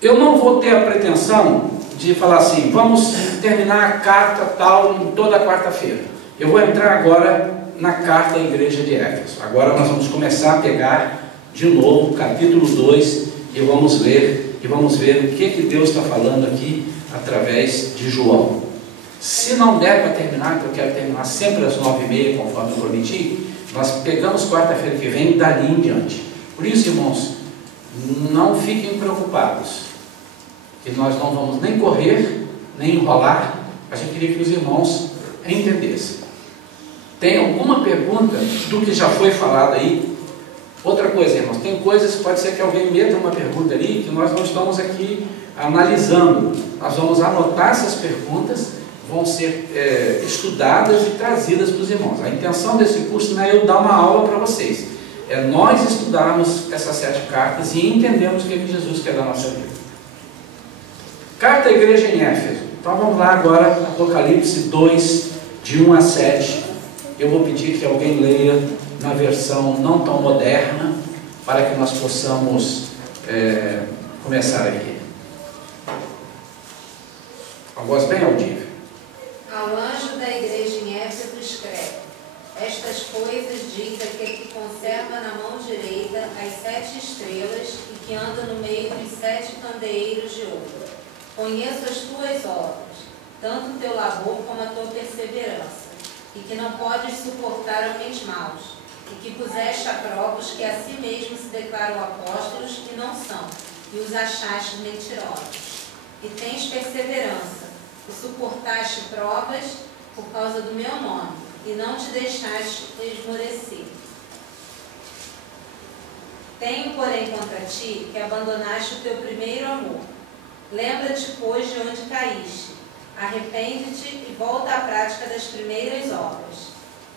Eu não vou ter a pretensão de falar assim, vamos terminar a carta tal em toda quarta-feira. Eu vou entrar agora na carta à igreja de Éfeso. Agora nós vamos começar a pegar de novo o capítulo 2 e vamos ver o que Deus está falando aqui através de João. Se não der para terminar, que eu quero terminar sempre às 9h30, conforme eu prometi, nós pegamos quarta-feira que vem e dali em diante. Por isso, irmãos, não fiquem preocupados, que nós não vamos nem correr, nem enrolar. A gente queria que os irmãos entendessem. Tem alguma pergunta do que já foi falado aí? Outra coisa, irmãos, tem coisas que pode ser que alguém meta uma pergunta ali que nós não estamos aqui analisando. Nós vamos anotar essas perguntas, vão ser estudadas e trazidas para os irmãos. A intenção desse curso não é eu dar uma aula para vocês, é nós estudarmos essas 7 cartas e entendermos o que Jesus quer da nossa vida. Carta à igreja em Éfeso. Então vamos lá agora, Apocalipse 2, de 1 a 7. Eu vou pedir que alguém leia na versão não tão moderna, para que nós possamos começar aqui. A voz bem audível. Ao anjo da igreja em Éfeso escreve: estas coisas diz aquele que conserva na mão direita as 7 estrelas e que anda no meio dos 7 candeeiros de ouro. Conheço as tuas obras, tanto o teu labor como a tua perseverança, e que não podes suportar homens maus, e que puseste a prova os que a si mesmos se declaram apóstolos e não são, e os achaste mentirosos. E tens perseverança, e suportaste provas por causa do meu nome, e não te deixaste esmorecer. Tenho, porém, contra ti que abandonaste o teu primeiro amor. Lembra-te, pois, de onde caíste. Arrepende-te e volta à prática das primeiras obras.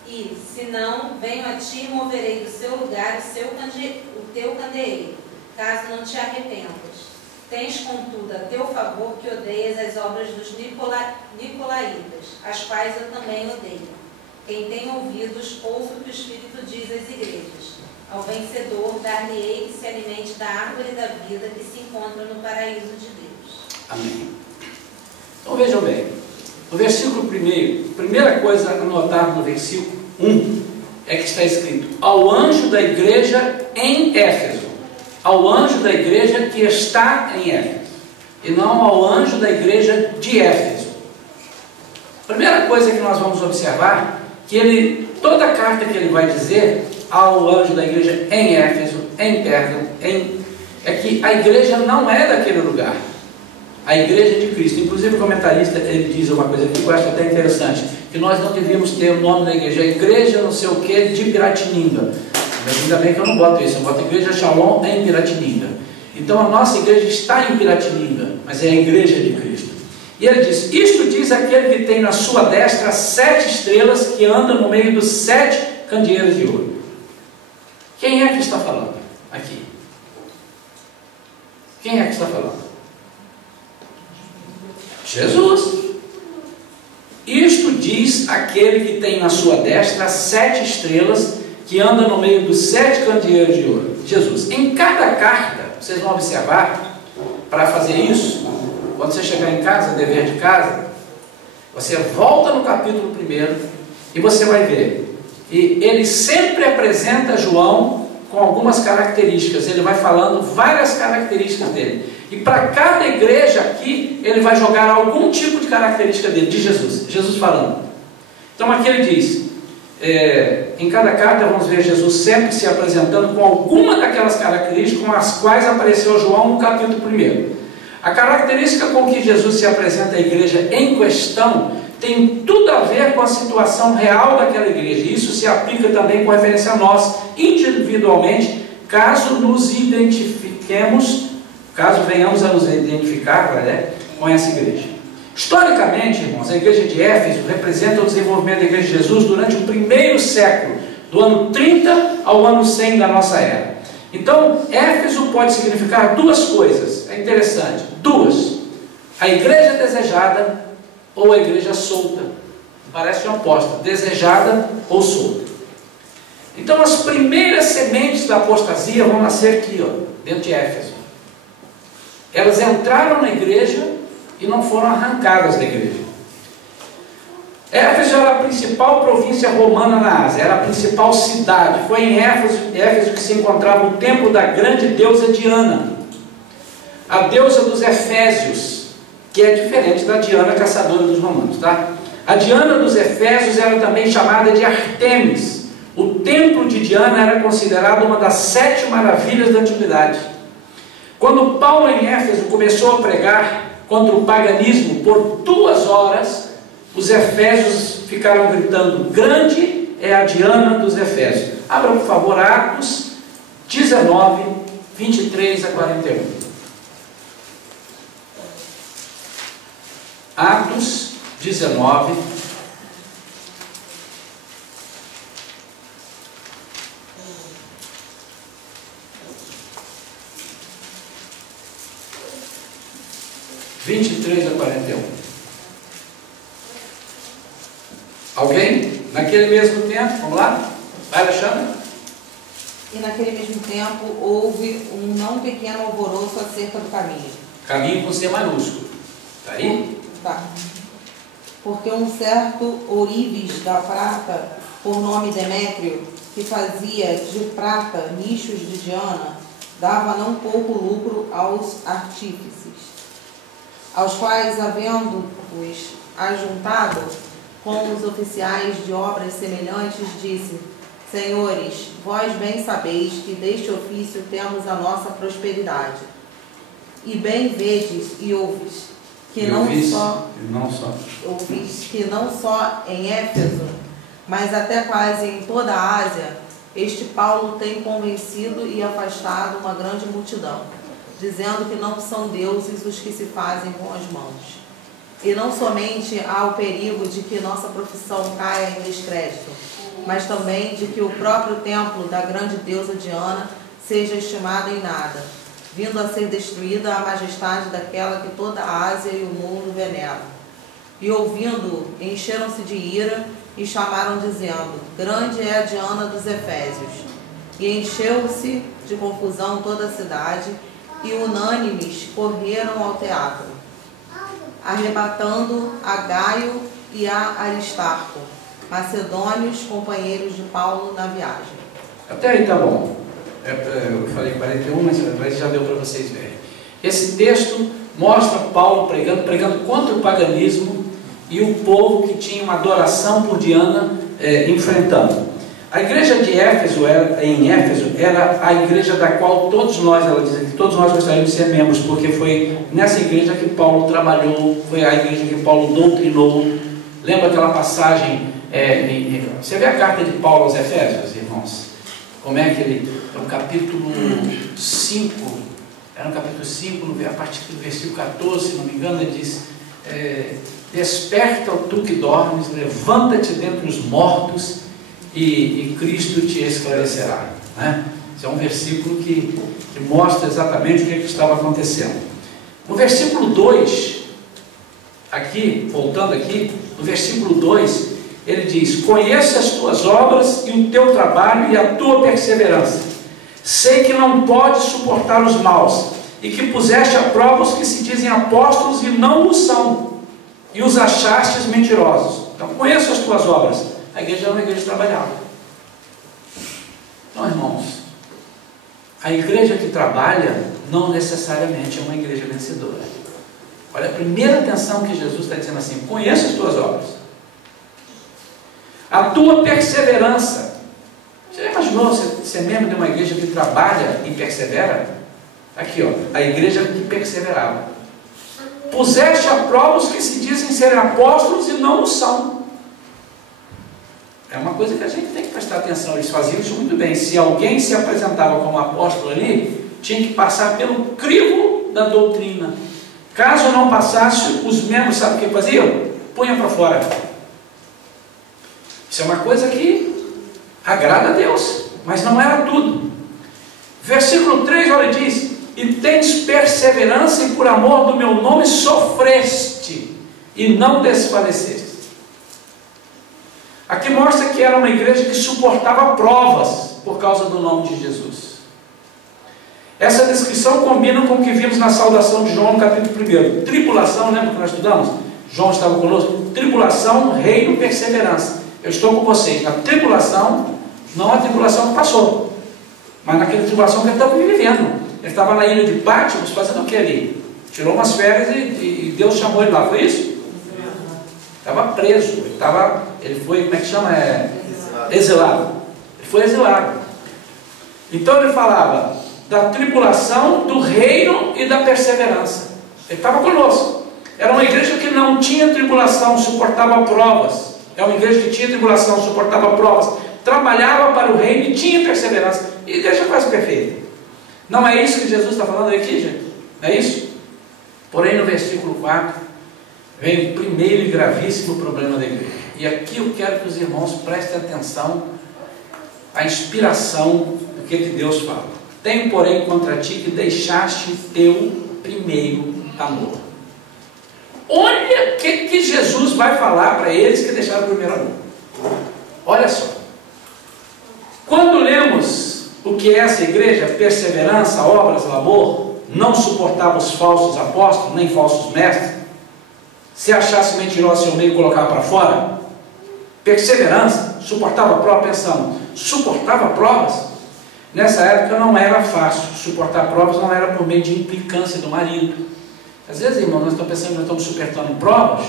E, se não, venho a ti e moverei do seu lugar o teu candeeiro, caso não te arrependas. Tens, contudo, a teu favor que odeias as obras dos nicolaítas, as quais eu também odeio. Quem tem ouvidos, ouça o que o Espírito diz às igrejas. Ao vencedor, dar-lhe-ei que se alimente da árvore da vida que se encontra no paraíso de Deus. Amém. Então vejam bem, no versículo 1, primeira coisa a notar no versículo 1 é que está escrito: ao anjo da igreja em Éfeso, ao anjo da igreja que está em Éfeso, e não ao anjo da igreja de Éfeso. Primeira coisa que nós vamos observar, que toda a carta que ele vai dizer ao anjo da igreja em Éfeso, em Pérgamo, é que a igreja não é daquele lugar. A igreja de Cristo. Inclusive o comentarista, ele diz uma coisa que eu acho até interessante, que nós não devíamos ter o nome da igreja, a igreja não sei o que de Piratininga. Mas ainda bem que eu não boto isso, eu boto igreja Shalom em Piratininga. Então a nossa igreja está em Piratininga, mas é a igreja de Cristo. E ele diz: isto diz aquele que tem na sua destra 7 estrelas, que anda no meio dos 7 candeeiros de ouro. Quem é que está falando aqui? Quem é que está falando? Jesus. Isto diz aquele que tem na sua destra 7 estrelas, que anda no meio dos 7 candeeiros de ouro. Jesus. Em cada carta, vocês vão observar, para fazer isso, quando você chegar em casa, dever de casa, você volta no capítulo 1 e você vai ver. E ele sempre apresenta João com algumas características. Ele vai falando várias características dele. E para cada igreja aqui, ele vai jogar algum tipo de característica dele, de Jesus. Jesus falando. Então aqui ele diz, em cada carta vamos ver Jesus sempre se apresentando com alguma daquelas características com as quais apareceu João no capítulo 1. A característica com que Jesus se apresenta à igreja em questão tem tudo a ver com a situação real daquela igreja. Isso se aplica também com referência a nós, individualmente, caso nos identifiquemos, caso venhamos a nos identificar com essa igreja. Historicamente, irmãos, a igreja de Éfeso representa o desenvolvimento da igreja de Jesus durante o 1º século, do ano 30 ao ano 100 da nossa era. Então, Éfeso pode significar duas coisas, é interessante, duas: a igreja desejada ou a igreja solta. Parece uma aposta, desejada ou solta. Então, as primeiras sementes da apostasia vão nascer aqui, dentro de Éfeso. Elas entraram na igreja e não foram arrancadas da igreja. Éfeso era a principal província romana na Ásia, era a principal cidade. Foi em Éfeso que se encontrava o templo da grande deusa Diana, a deusa dos Efésios, que é diferente da Diana, caçadora dos romanos, tá? A Diana dos Efésios era também chamada de Artemis. O templo de Diana era considerado uma das 7 maravilhas da antiguidade. Quando Paulo em Éfeso começou a pregar contra o paganismo por 2 horas, os efésios ficaram gritando: grande é a Diana dos Efésios. Abra, por favor, Atos 19, 23 a 41. Atos 19, 23 a 41. Alguém? Naquele mesmo tempo, vamos lá? Vai, Alexandre. E naquele mesmo tempo houve um não pequeno alvoroço acerca do caminho. Caminho com C maiúsculo. Está aí? Tá. Porque um certo ourives da prata, por nome Demétrio, que fazia de prata nichos de Diana, dava não pouco lucro aos artífices, aos quais, havendo-os ajuntado com os oficiais de obras semelhantes, disse: Senhores, vós bem sabeis que deste ofício temos a nossa prosperidade. E bem vedes e ouves que ouvis que não só em Éfeso, mas até quase em toda a Ásia, este Paulo tem convencido e afastado uma grande multidão, dizendo que não são deuses os que se fazem com as mãos. E não somente há o perigo de que nossa profissão caia em descrédito, mas também de que o próprio templo da grande deusa Diana seja estimado em nada, vindo a ser destruída a majestade daquela que toda a Ásia e o mundo veneram. E ouvindo, encheram-se de ira e chamaram dizendo: Grande é a Diana dos Efésios. E encheu-se de confusão toda a cidade, e unânimes correram ao teatro, arrebatando a Gaio e a Aristarco, macedônios, companheiros de Paulo na viagem. Até aí tá bom. Eu falei 41, mas já deu para vocês verem. Esse texto mostra Paulo pregando contra o paganismo e o povo que tinha uma adoração por Diana enfrentando. A igreja de Éfeso, em Éfeso, era a igreja da qual todos nós, ela diz que todos nós gostaríamos de ser membros, porque foi nessa igreja que Paulo trabalhou, foi a igreja que Paulo doutrinou. Lembra aquela passagem, você vê a carta de Paulo aos Efésios, irmãos? Como é que ele, no capítulo 5, era no capítulo 5, a partir do versículo 14, se não me engano, ele diz: desperta, tu que dormes, levanta-te dentre os mortos, e Cristo te esclarecerá. Né? Esse é um versículo que mostra exatamente o que estava acontecendo. No versículo 2, aqui, voltando aqui, no versículo 2, ele diz: conheço as tuas obras e o teu trabalho e a tua perseverança. Sei que não podes suportar os maus, e que puseste à prova os que se dizem apóstolos e não o são, e os achastes mentirosos. Então, conheço as tuas obras. A igreja era uma igreja que trabalhava. Então, irmãos, a igreja que trabalha não necessariamente é uma igreja vencedora. Olha a primeira atenção que Jesus está dizendo assim: conheço as tuas obras, a tua perseverança. Você já imaginou ser membro de uma igreja que trabalha e persevera? Aqui, ó, a igreja que perseverava. Puseste à prova os que se dizem serem apóstolos e não o são. É uma coisa que a gente tem que prestar atenção. Eles faziam isso muito bem. Se alguém se apresentava como apóstolo ali, tinha que passar pelo crivo da doutrina. Caso não passasse, os membros, sabe o que faziam? Punha para fora. Isso é uma coisa que agrada a Deus, mas não era tudo. Versículo 3, olha, diz: e tens perseverança, e por amor do meu nome sofreste, e não desfaleceste. Aqui mostra que era uma igreja que suportava provas por causa do nome de Jesus. Essa descrição combina com o que vimos na saudação de João no capítulo 1. Tribulação, lembra que nós estudamos? João estava conosco. Tribulação, reino, perseverança. Eu estou com vocês na tribulação, não a tribulação que passou, mas naquela tribulação que ele estava vivendo. Ele estava na ilha de Pátimos fazendo o que ali? Tirou umas férias e Deus chamou ele lá, foi isso? Estava preso, ele foi, como é que chama? Exilado. Ele foi exilado. Então ele falava da tribulação, do reino e da perseverança. Ele estava conosco. Era uma igreja que não tinha tribulação, suportava provas. É uma igreja que tinha tribulação, suportava provas, trabalhava para o reino e tinha perseverança. E igreja quase perfeita. Não é isso que Jesus está falando aqui, gente? Não é isso? Porém, no versículo 4, vem o primeiro e gravíssimo problema da igreja. E aqui eu quero que os irmãos prestem atenção à inspiração do que Deus fala. Tenho, porém, contra ti que deixaste o teu primeiro amor. Olha o que Jesus vai falar para eles que deixaram o primeiro amor. Olha só. Quando lemos o que é essa igreja, perseverança, obras, amor, não suportava os falsos apóstolos, nem falsos mestres, se achasse mentiroso seu meio e colocava para fora, perseverança, suportava prova, pensando, suportava provas. Nessa época não era fácil, suportar provas não era por meio de implicância do marido. Às vezes, irmãos, nós estamos pensando que nós estamos suportando provas,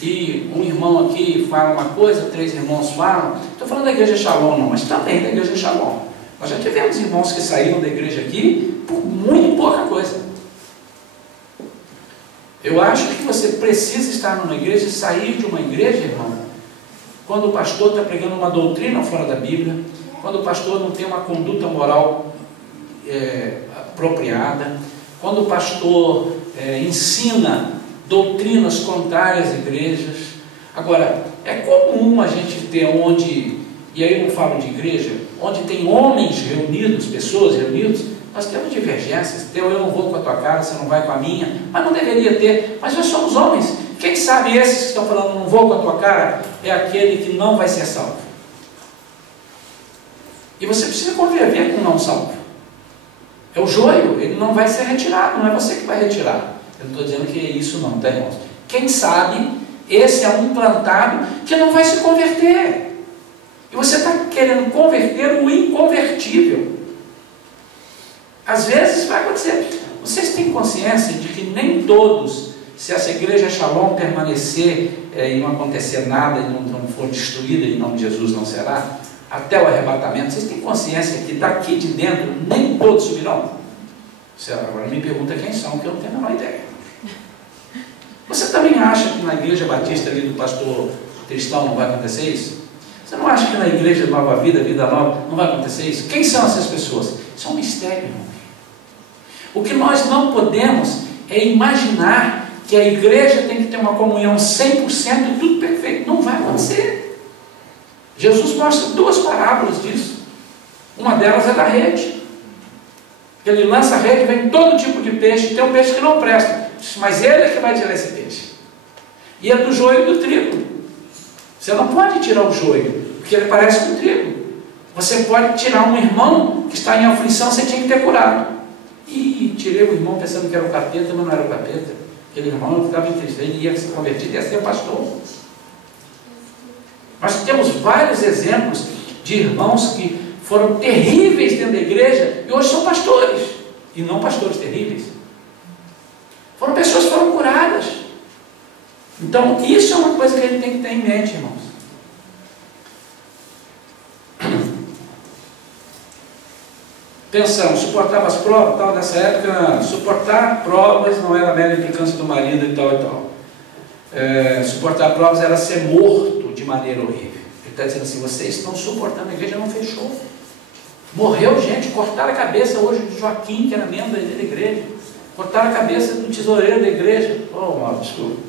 e um irmão aqui fala uma coisa, 3 irmãos falam. Estou falando da igreja Shalom não, mas também da igreja Shalom. Nós já tivemos irmãos que saíram da igreja aqui por muito pouca coisa. Eu acho que você precisa estar numa igreja e sair de uma igreja, irmão, quando o pastor está pregando uma doutrina fora da Bíblia, quando o pastor não tem uma conduta moral apropriada, quando o pastor ensina doutrinas contrárias às igrejas. Agora, é comum a gente ter onde, e aí eu não falo de igreja, onde tem homens reunidos, pessoas reunidas, nós temos divergências. Eu não vou com a tua cara, você não vai com a minha, mas não deveria ter. Mas nós somos homens. Quem sabe esses que estão falando não vou com a tua cara é aquele que não vai ser salvo. E você precisa conviver com o não salvo. É o joio, ele não vai ser retirado, não é você que vai retirar. Eu não estou dizendo que isso não, tá, irmãos? Quem sabe esse é um plantado que não vai se converter. E você está querendo converter o inconvertível. Às vezes vai acontecer. Vocês têm consciência de que nem todos, se essa igreja Shalom permanecer e não acontecer nada, e não for destruída em nome de Jesus, não será? Até o arrebatamento, vocês têm consciência que daqui de dentro nem todos subirão? Agora me pergunta quem são, que eu não tenho a menor ideia. Você também acha que na igreja batista ali do pastor Tristão não vai acontecer isso? Você não acha que na igreja Nova Vida, Vida Nova, não vai acontecer isso? Quem são essas pessoas? Isso é um mistério, irmão. O que nós não podemos é imaginar que a igreja tem que ter uma comunhão 100% e tudo perfeito. Não vai acontecer. Jesus mostra 2 parábolas disso. Uma delas é da rede. Ele lança a rede, vem todo tipo de peixe, tem um peixe que não presta, mas ele é que vai tirar esse peixe. E é do joio e do trigo. Você não pode tirar o joio, porque ele parece com o trigo. Você pode tirar um irmão que está em aflição, você tinha que ter curado. E tirei o irmão pensando que era o capeta, mas não era o capeta. Aquele irmão estava em tristeza, ele ia se convertir e ia ser pastor. Nós temos vários exemplos de irmãos que foram terríveis dentro da igreja e hoje são pastores, e não pastores terríveis. Foram pessoas que foram curadas. Então isso é uma coisa que a gente tem que ter em mente, irmãos. Pensamos, suportava as provas, tal, nessa época, suportar provas não era mera implicância do marido e tal e tal. Suportar provas era ser morto de maneira horrível. Ele está dizendo assim, vocês estão suportando, a igreja não fechou. Morreu gente, cortaram a cabeça hoje do Joaquim, que era membro da igreja. Cortaram a cabeça do tesoureiro da igreja. Oh, mal, desculpa.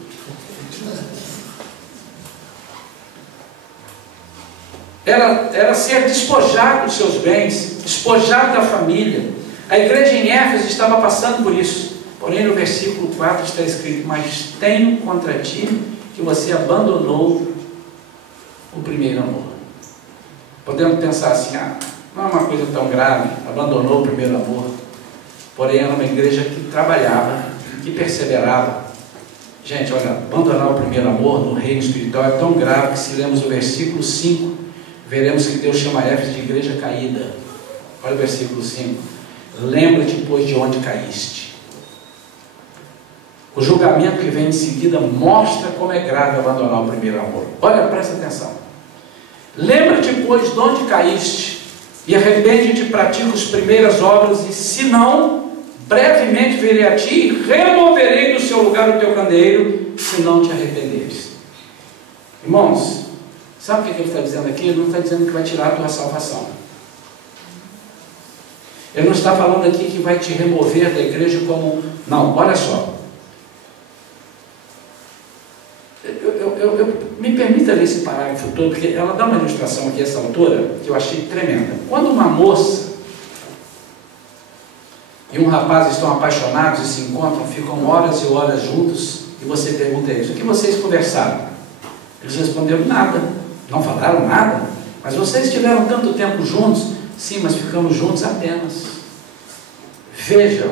Era ser despojado dos seus bens, despojado da família. A igreja em Éfeso estava passando por isso. Porém, no versículo 4 está escrito, mas tenho contra ti que você abandonou o primeiro amor. Podemos pensar assim, não é uma coisa tão grave, abandonou o primeiro amor. Porém, era uma igreja que trabalhava, que perseverava. Gente, olha, abandonar o primeiro amor no reino espiritual é tão grave que se lemos o versículo 5, veremos que Deus chama Éfeso de igreja caída. Olha o versículo 5. Lembra-te, pois, de onde caíste. O julgamento que vem em seguida mostra como é grave abandonar o primeiro amor. Olha, presta atenção. Lembra-te, pois, de onde caíste, e arrepende-te e pratica as primeiras obras, e se não, brevemente virei a ti e removerei do seu lugar o teu candeeiro, se não te arrependeres. Irmãos, Sabe o que ele está dizendo aqui? Ele não está dizendo que vai tirar a tua salvação. Ele não está falando aqui que vai te remover da igreja como... Não, olha só. Me permita ler esse parágrafo todo, porque ela dá uma ilustração aqui, essa autora, que eu achei tremenda. Quando uma moça e um rapaz estão apaixonados e se encontram, ficam horas e horas juntos, e você pergunta a eles: o que vocês conversaram? Eles responderam: nada, não falaram nada. Mas vocês estiveram tanto tempo juntos? Sim, mas ficamos juntos apenas. Vejam,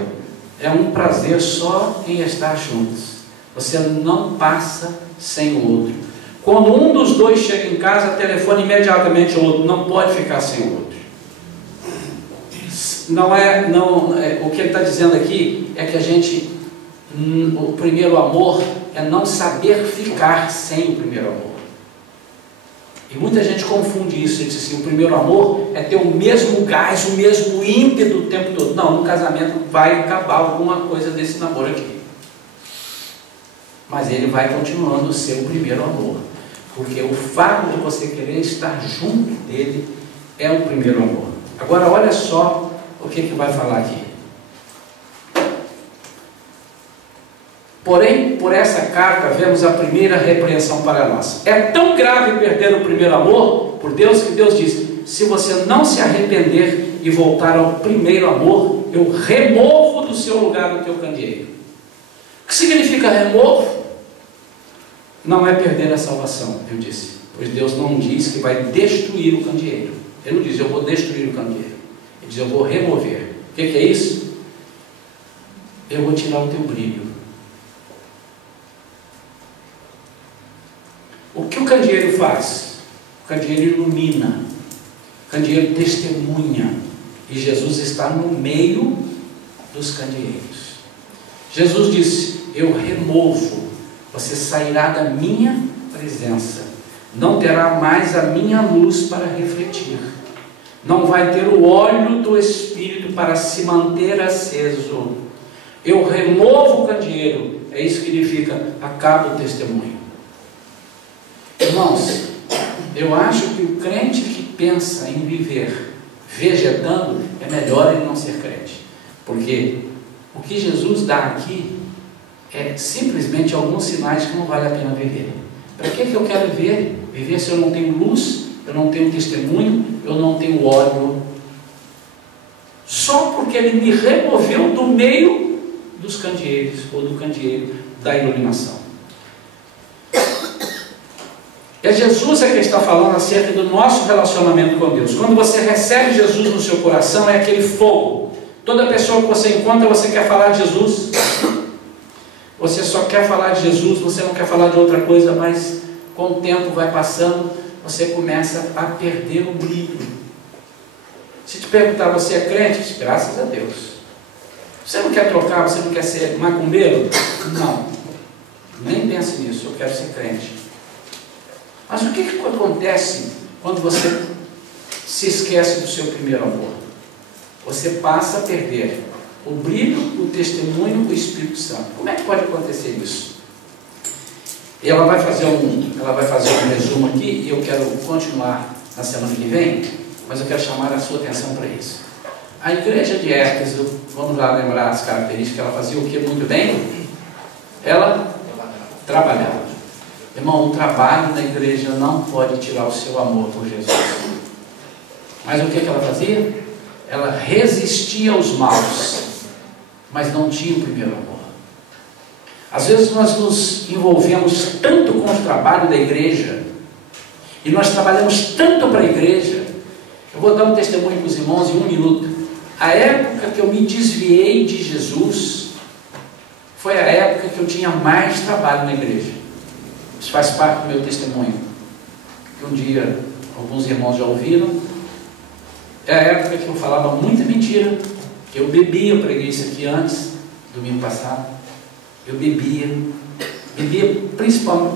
é um prazer só em estar juntos. Você não passa sem o outro. Quando um dos dois chega em casa, telefone imediatamente ao outro. Não pode ficar sem o outro. O que ele está dizendo aqui é que a gente, o primeiro amor é não saber ficar sem o primeiro amor. E muita gente confunde isso. Ele diz assim: o primeiro amor é ter o mesmo gás, o mesmo ímpeto o tempo todo. Não, no casamento vai acabar alguma coisa desse namoro aqui. Mas ele vai continuando a ser o primeiro amor. Porque o fato de você querer estar junto dele é o primeiro amor. Agora olha só o que vai falar aqui. Porém, por essa carta, vemos a primeira repreensão para nós. É tão grave perder o primeiro amor por Deus, que Deus diz: se você não se arrepender e voltar ao primeiro amor, eu removo do seu lugar o teu candeeiro. O que significa removo? Não é perder a salvação, eu disse. Pois Deus não diz que vai destruir o candeeiro. Ele não diz: eu vou destruir o candeeiro. Ele diz: eu vou remover. O que é isso? Eu vou tirar o teu brilho. O que o candeeiro faz? O candeeiro ilumina, o candeeiro testemunha, e Jesus está no meio dos candeeiros. Jesus disse: eu removo, você sairá da minha presença, não terá mais a minha luz para refletir, não vai ter o óleo do Espírito para se manter aceso. Eu removo o candeeiro, é isso que significa: acaba o testemunho. Irmãos, eu acho que o crente que pensa em viver vegetando, é melhor ele não ser crente. Porque o que Jesus dá aqui é simplesmente alguns sinais que não vale a pena viver. Para que eu quero viver se eu não tenho luz, eu não tenho testemunho, eu não tenho óleo? Só porque ele me removeu do meio dos candeeiros, ou do candeeiro da iluminação. É Jesus que está falando acerca do nosso relacionamento com Deus. Quando você recebe Jesus no seu coração, é aquele fogo. Toda pessoa que você encontra, você quer falar de Jesus. Você só quer falar de Jesus, você não quer falar de outra coisa, mas com o tempo vai passando, você começa a perder o brilho. Se te perguntar: você é crente? Graças a Deus. Você não quer trocar, você não quer ser macumbeiro? Não, nem pense nisso, eu quero ser crente. Mas o que acontece quando você se esquece do seu primeiro amor? Você passa a perder o brilho, o testemunho do Espírito Santo. Como é que pode acontecer isso? E ela vai fazer um resumo aqui, e eu quero continuar na semana que vem, mas eu quero chamar a sua atenção para isso. A igreja de Éfeso, vamos lá lembrar as características, ela fazia o que muito bem? Ela trabalhava. Irmão, o trabalho da igreja não pode tirar o seu amor por Jesus. Mas o que ela fazia? Ela resistia aos maus, mas não tinha o primeiro amor. Às vezes nós nos envolvemos tanto com o trabalho da igreja, e nós trabalhamos tanto para a igreja. Eu vou dar um testemunho para os irmãos em 1 minuto. A época que eu me desviei de Jesus foi a época que eu tinha mais trabalho na igreja. Isso faz parte do meu testemunho, que um dia alguns irmãos já ouviram. É a época que eu falava muita mentira, que eu bebia. Eu preguei isso aqui antes, domingo passado. Eu bebia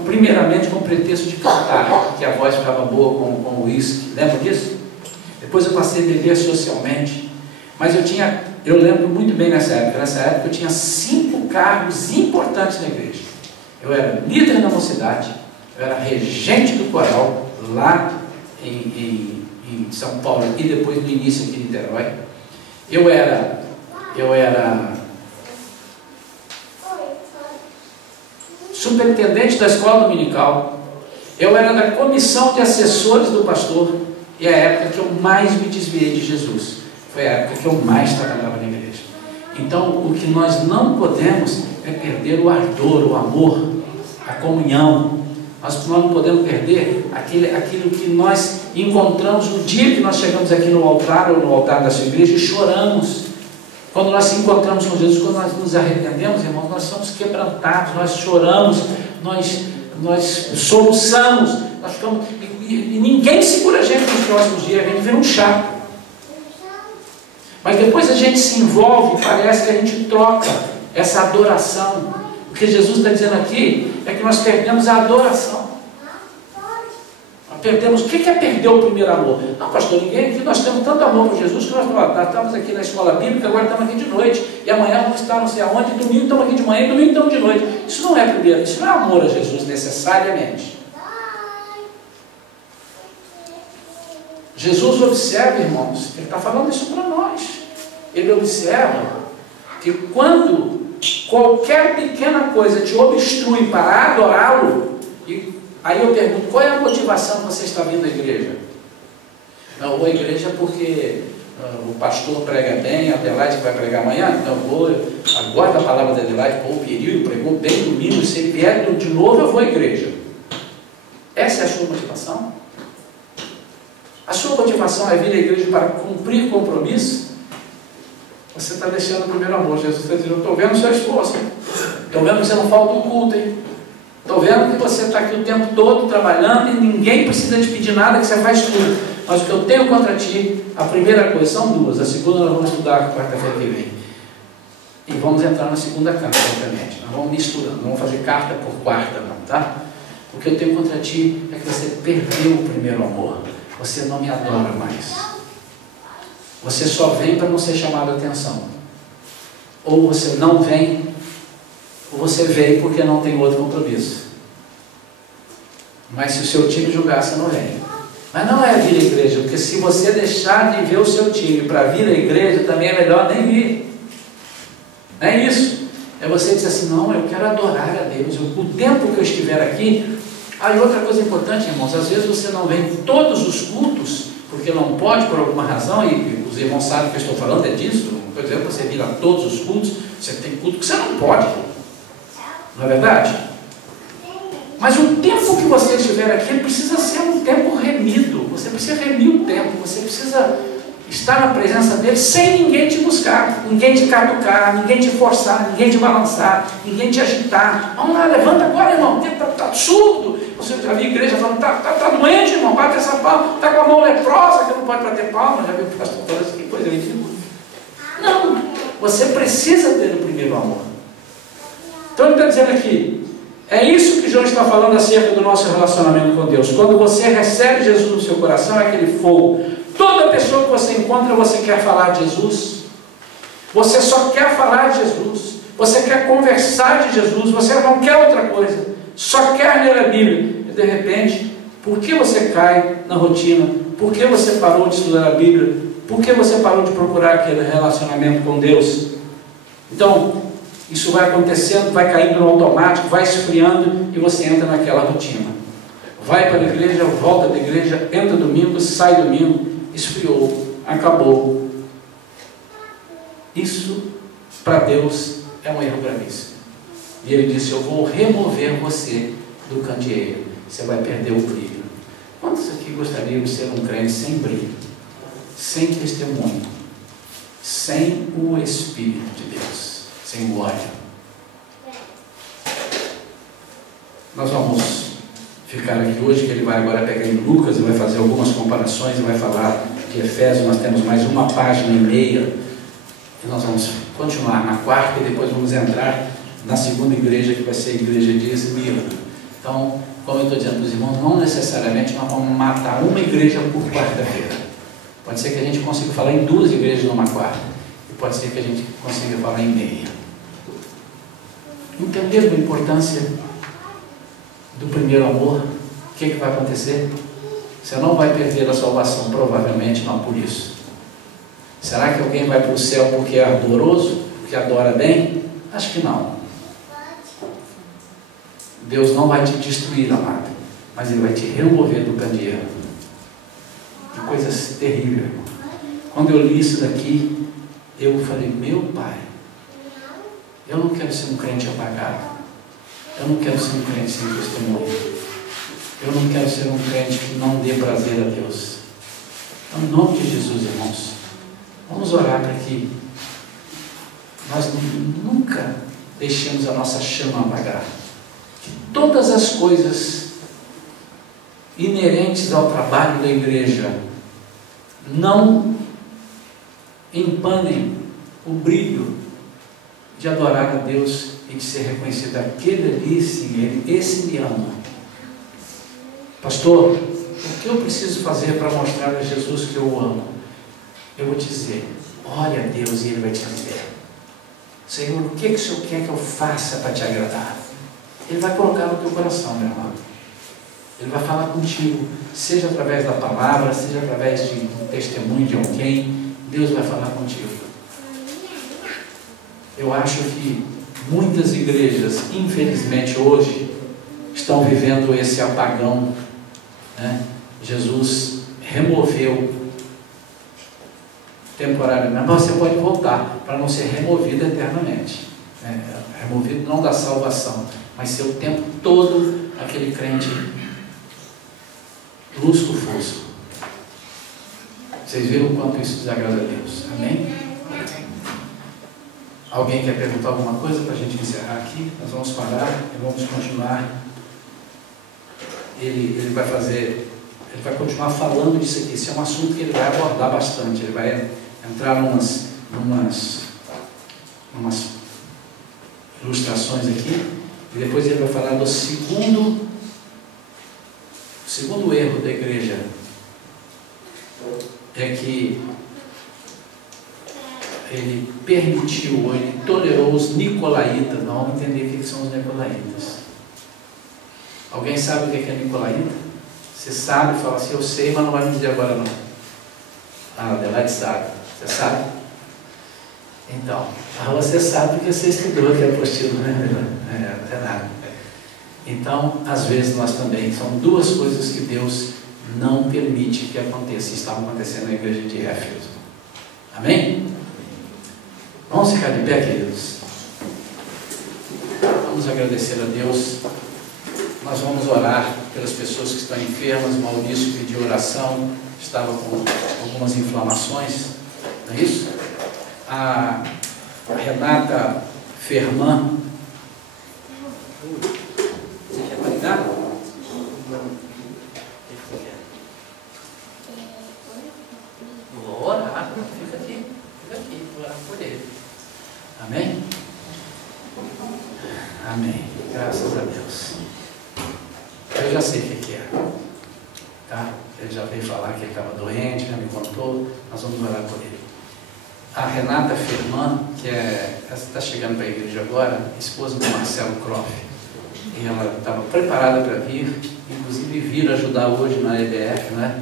primeiramente com o pretexto de cantar, porque a voz ficava boa com o uísque. Lembra disso? Depois eu passei a beber socialmente. Mas eu lembro muito bem nessa época eu tinha 5 cargos importantes na igreja. Eu era líder na mocidade, eu era regente do coral, lá em São Paulo e depois no início aqui em Niterói. Eu era superintendente da escola dominical, eu era da comissão de assessores do pastor, e a época que eu mais me desviei de Jesus, foi a época que eu mais trabalhava na igreja. Então, o que nós não podemos é perder o ardor, o amor, a comunhão. Nós não podemos perder aquilo que nós encontramos no dia que nós chegamos aqui no altar ou no altar da sua igreja e choramos. Quando nós se encontramos com Jesus, quando nós nos arrependemos, irmãos, nós somos quebrantados, nós choramos, nós soluçamos, nós ficamos, e ninguém segura a gente nos próximos dias, a gente vira um chato. Mas depois a gente se envolve, parece que a gente troca essa adoração. O que Jesus está dizendo aqui é que nós perdemos a adoração. Perdemos. O que é perder o primeiro amor? Não, pastor, ninguém aqui, nós temos tanto amor por Jesus que nós estamos aqui na escola bíblica, agora estamos aqui de noite, e amanhã vamos estar não sei aonde, domingo estamos aqui de manhã, e domingo estamos de noite. Isso não é primeiro, isso não é amor a Jesus necessariamente. Jesus observa, irmãos, ele está falando isso para nós. Ele observa que quando qualquer pequena coisa te obstrui para adorá-lo, e aí eu pergunto, qual é a motivação que você está vindo à igreja? Não, vou à igreja porque o pastor prega bem, a Adelaide vai pregar amanhã, então vou, agora a palavra da Adelaide, o período pregou bem domingo, se ele vier de novo eu vou à igreja. Essa é a sua motivação? A sua motivação é vir à igreja para cumprir compromisso? Você está deixando o primeiro amor. Jesus está dizendo, eu estou vendo o seu esforço, estou vendo que você não falta um culto, hein? Estou vendo que você está aqui o tempo todo trabalhando e ninguém precisa te pedir nada, que você faz tudo. Mas o que eu tenho contra ti, a primeira coisa, são duas. A segunda nós vamos estudar quarta-feira que vem. E vamos entrar na segunda carta, obviamente. Nós vamos misturando, não vamos fazer carta por quarta não, tá? O que eu tenho contra ti é que você perdeu o primeiro amor. Você não me adora mais. Você só vem para não ser chamado a atenção. Ou você não vem, ou você veio porque não tem outro compromisso. Mas se o seu time julgar, você não vem. Mas não é vir à igreja, porque se você deixar de ver o seu time para vir à igreja, também é melhor nem vir. Não é isso. É você dizer assim, não, eu quero adorar a Deus. O tempo que eu estiver aqui. Ah, e outra coisa importante, irmãos, às vezes você não vem em todos os cultos, porque não pode por alguma razão, e os irmãos sabem que eu estou falando é disso. Por exemplo, você vir a todos os cultos, você tem culto que você não pode. Não é verdade? Mas o tempo que você estiver aqui precisa ser um tempo remido. Você precisa remir o tempo, você precisa estar na presença dele sem ninguém te buscar, ninguém te catucar, ninguém te forçar, ninguém te balançar, ninguém te agitar. Vamos lá, levanta agora, irmão, o tempo está surdo. Você já viu a igreja falando, está doente, irmão, bate essa palma, está com a mão leprosa, que não pode bater palma. Já viu o pastor falando assim, que coisa ridícula. Não, você precisa ter o primeiro amor. Então ele está dizendo aqui, é isso que João está falando acerca do nosso relacionamento com Deus. Quando você recebe Jesus no seu coração, é aquele fogo. Toda pessoa que você encontra, você quer falar de Jesus. Você só quer falar de Jesus. Você quer conversar de Jesus. Você não quer outra coisa. Só quer ler a Bíblia. E de repente, por que você cai na rotina? Por que você parou de estudar a Bíblia? Por que você parou de procurar aquele relacionamento com Deus? Então, isso vai acontecendo, vai caindo no automático, vai esfriando e você entra naquela rotina. Vai para a igreja, volta da igreja, entra domingo, sai domingo, esfriou, acabou. Isso, para Deus, é um erro gravíssimo. E ele disse, eu vou remover você do candeeiro. Você vai perder o brilho. Quantos aqui gostariam de ser um crente sem brilho? Sem testemunho? Sem o Espírito de Deus? Sem o óleo? Nós vamos ficar aqui hoje, que ele vai agora pegar em Lucas e vai fazer algumas comparações e vai falar de Efésios. Nós temos mais uma página e meia e nós vamos continuar na quarta e depois vamos entrar na segunda igreja, que vai ser a igreja de Esmirna. Então, como eu estou dizendo para os irmãos, não necessariamente nós vamos matar uma igreja por quarta-feira. Pode ser que a gente consiga falar em 2 igrejas numa quarta e pode ser que a gente consiga falar em meia. Entenderam a importância do primeiro amor? O que vai acontecer? Você não vai perder a salvação, provavelmente não por isso. Será que alguém vai para o céu porque é ardoroso, porque adora bem? Acho que não. Deus não vai te destruir, amado, mas Ele vai te remover do candeeiro. Que coisa terrível. Quando eu li isso daqui, eu falei, meu Pai, eu não quero ser um crente apagado. Eu não quero ser um crente sem testemunho. Eu não quero ser um crente que não dê prazer a Deus. Então, em nome de Jesus, irmãos, vamos orar para que nós nunca deixemos a nossa chama apagar. Que todas as coisas inerentes ao trabalho da igreja não empanem o brilho de adorar a Deus e de ser reconhecido. Aquele ali, sim, esse me ama. Pastor, o que eu preciso fazer para mostrar a Jesus que eu o amo? Eu vou te dizer, ore a Deus e Ele vai te dizer, Senhor, o que o Senhor quer que eu faça para te agradar? Ele vai colocar no teu coração, meu irmão. Ele vai falar contigo, seja através da palavra, seja através de um testemunho de alguém, Deus vai falar contigo. Eu acho que muitas igrejas, infelizmente hoje, estão vivendo esse apagão, né? Jesus removeu temporariamente, mas você pode voltar para não ser removido eternamente, né? Removido não da salvação, mas ser o tempo todo aquele crente lusco-fusco. Vocês viram o quanto isso desagrada a Deus? Amém? Alguém quer perguntar alguma coisa para a gente encerrar aqui? Nós vamos parar e vamos continuar. Ele vai continuar falando disso aqui. Esse é um assunto que ele vai abordar bastante. Ele vai entrar numas ilustrações aqui, e depois ele vai falar do segundo erro da igreja, é que ele permitiu, ou ele tolerou os nicolaítas. Não vamos entender o que são os nicolaítas. Alguém sabe o que é nicolaíta? Você sabe, fala assim, eu sei, mas não vai me dizer agora não. Ah, Adelaide sabe. Você sabe? Então, você sabe porque você estudou aqui a apostila, né? Não é nada. Então, às vezes nós também, são duas coisas que Deus não permite que aconteça, estavam acontecendo na igreja de Éfeso. Amém? Vamos ficar de pé, queridos. Vamos agradecer a Deus. Nós vamos orar pelas pessoas que estão enfermas. Maurício pediu oração, estava com algumas inflamações, não é isso? A Renata Ferman, você quer validar? Vou orar, fica aqui, vou orar por ele. Amém? Amém, graças a Deus. Eu já sei o que é, tá? Ele já veio falar que ele estava doente, já me contou, nós vamos orar por ele. A Renata Firman, que está chegando para a igreja agora, esposa do Marcelo Croft, e ela estava preparada para vir, inclusive vir ajudar hoje na EBF, né?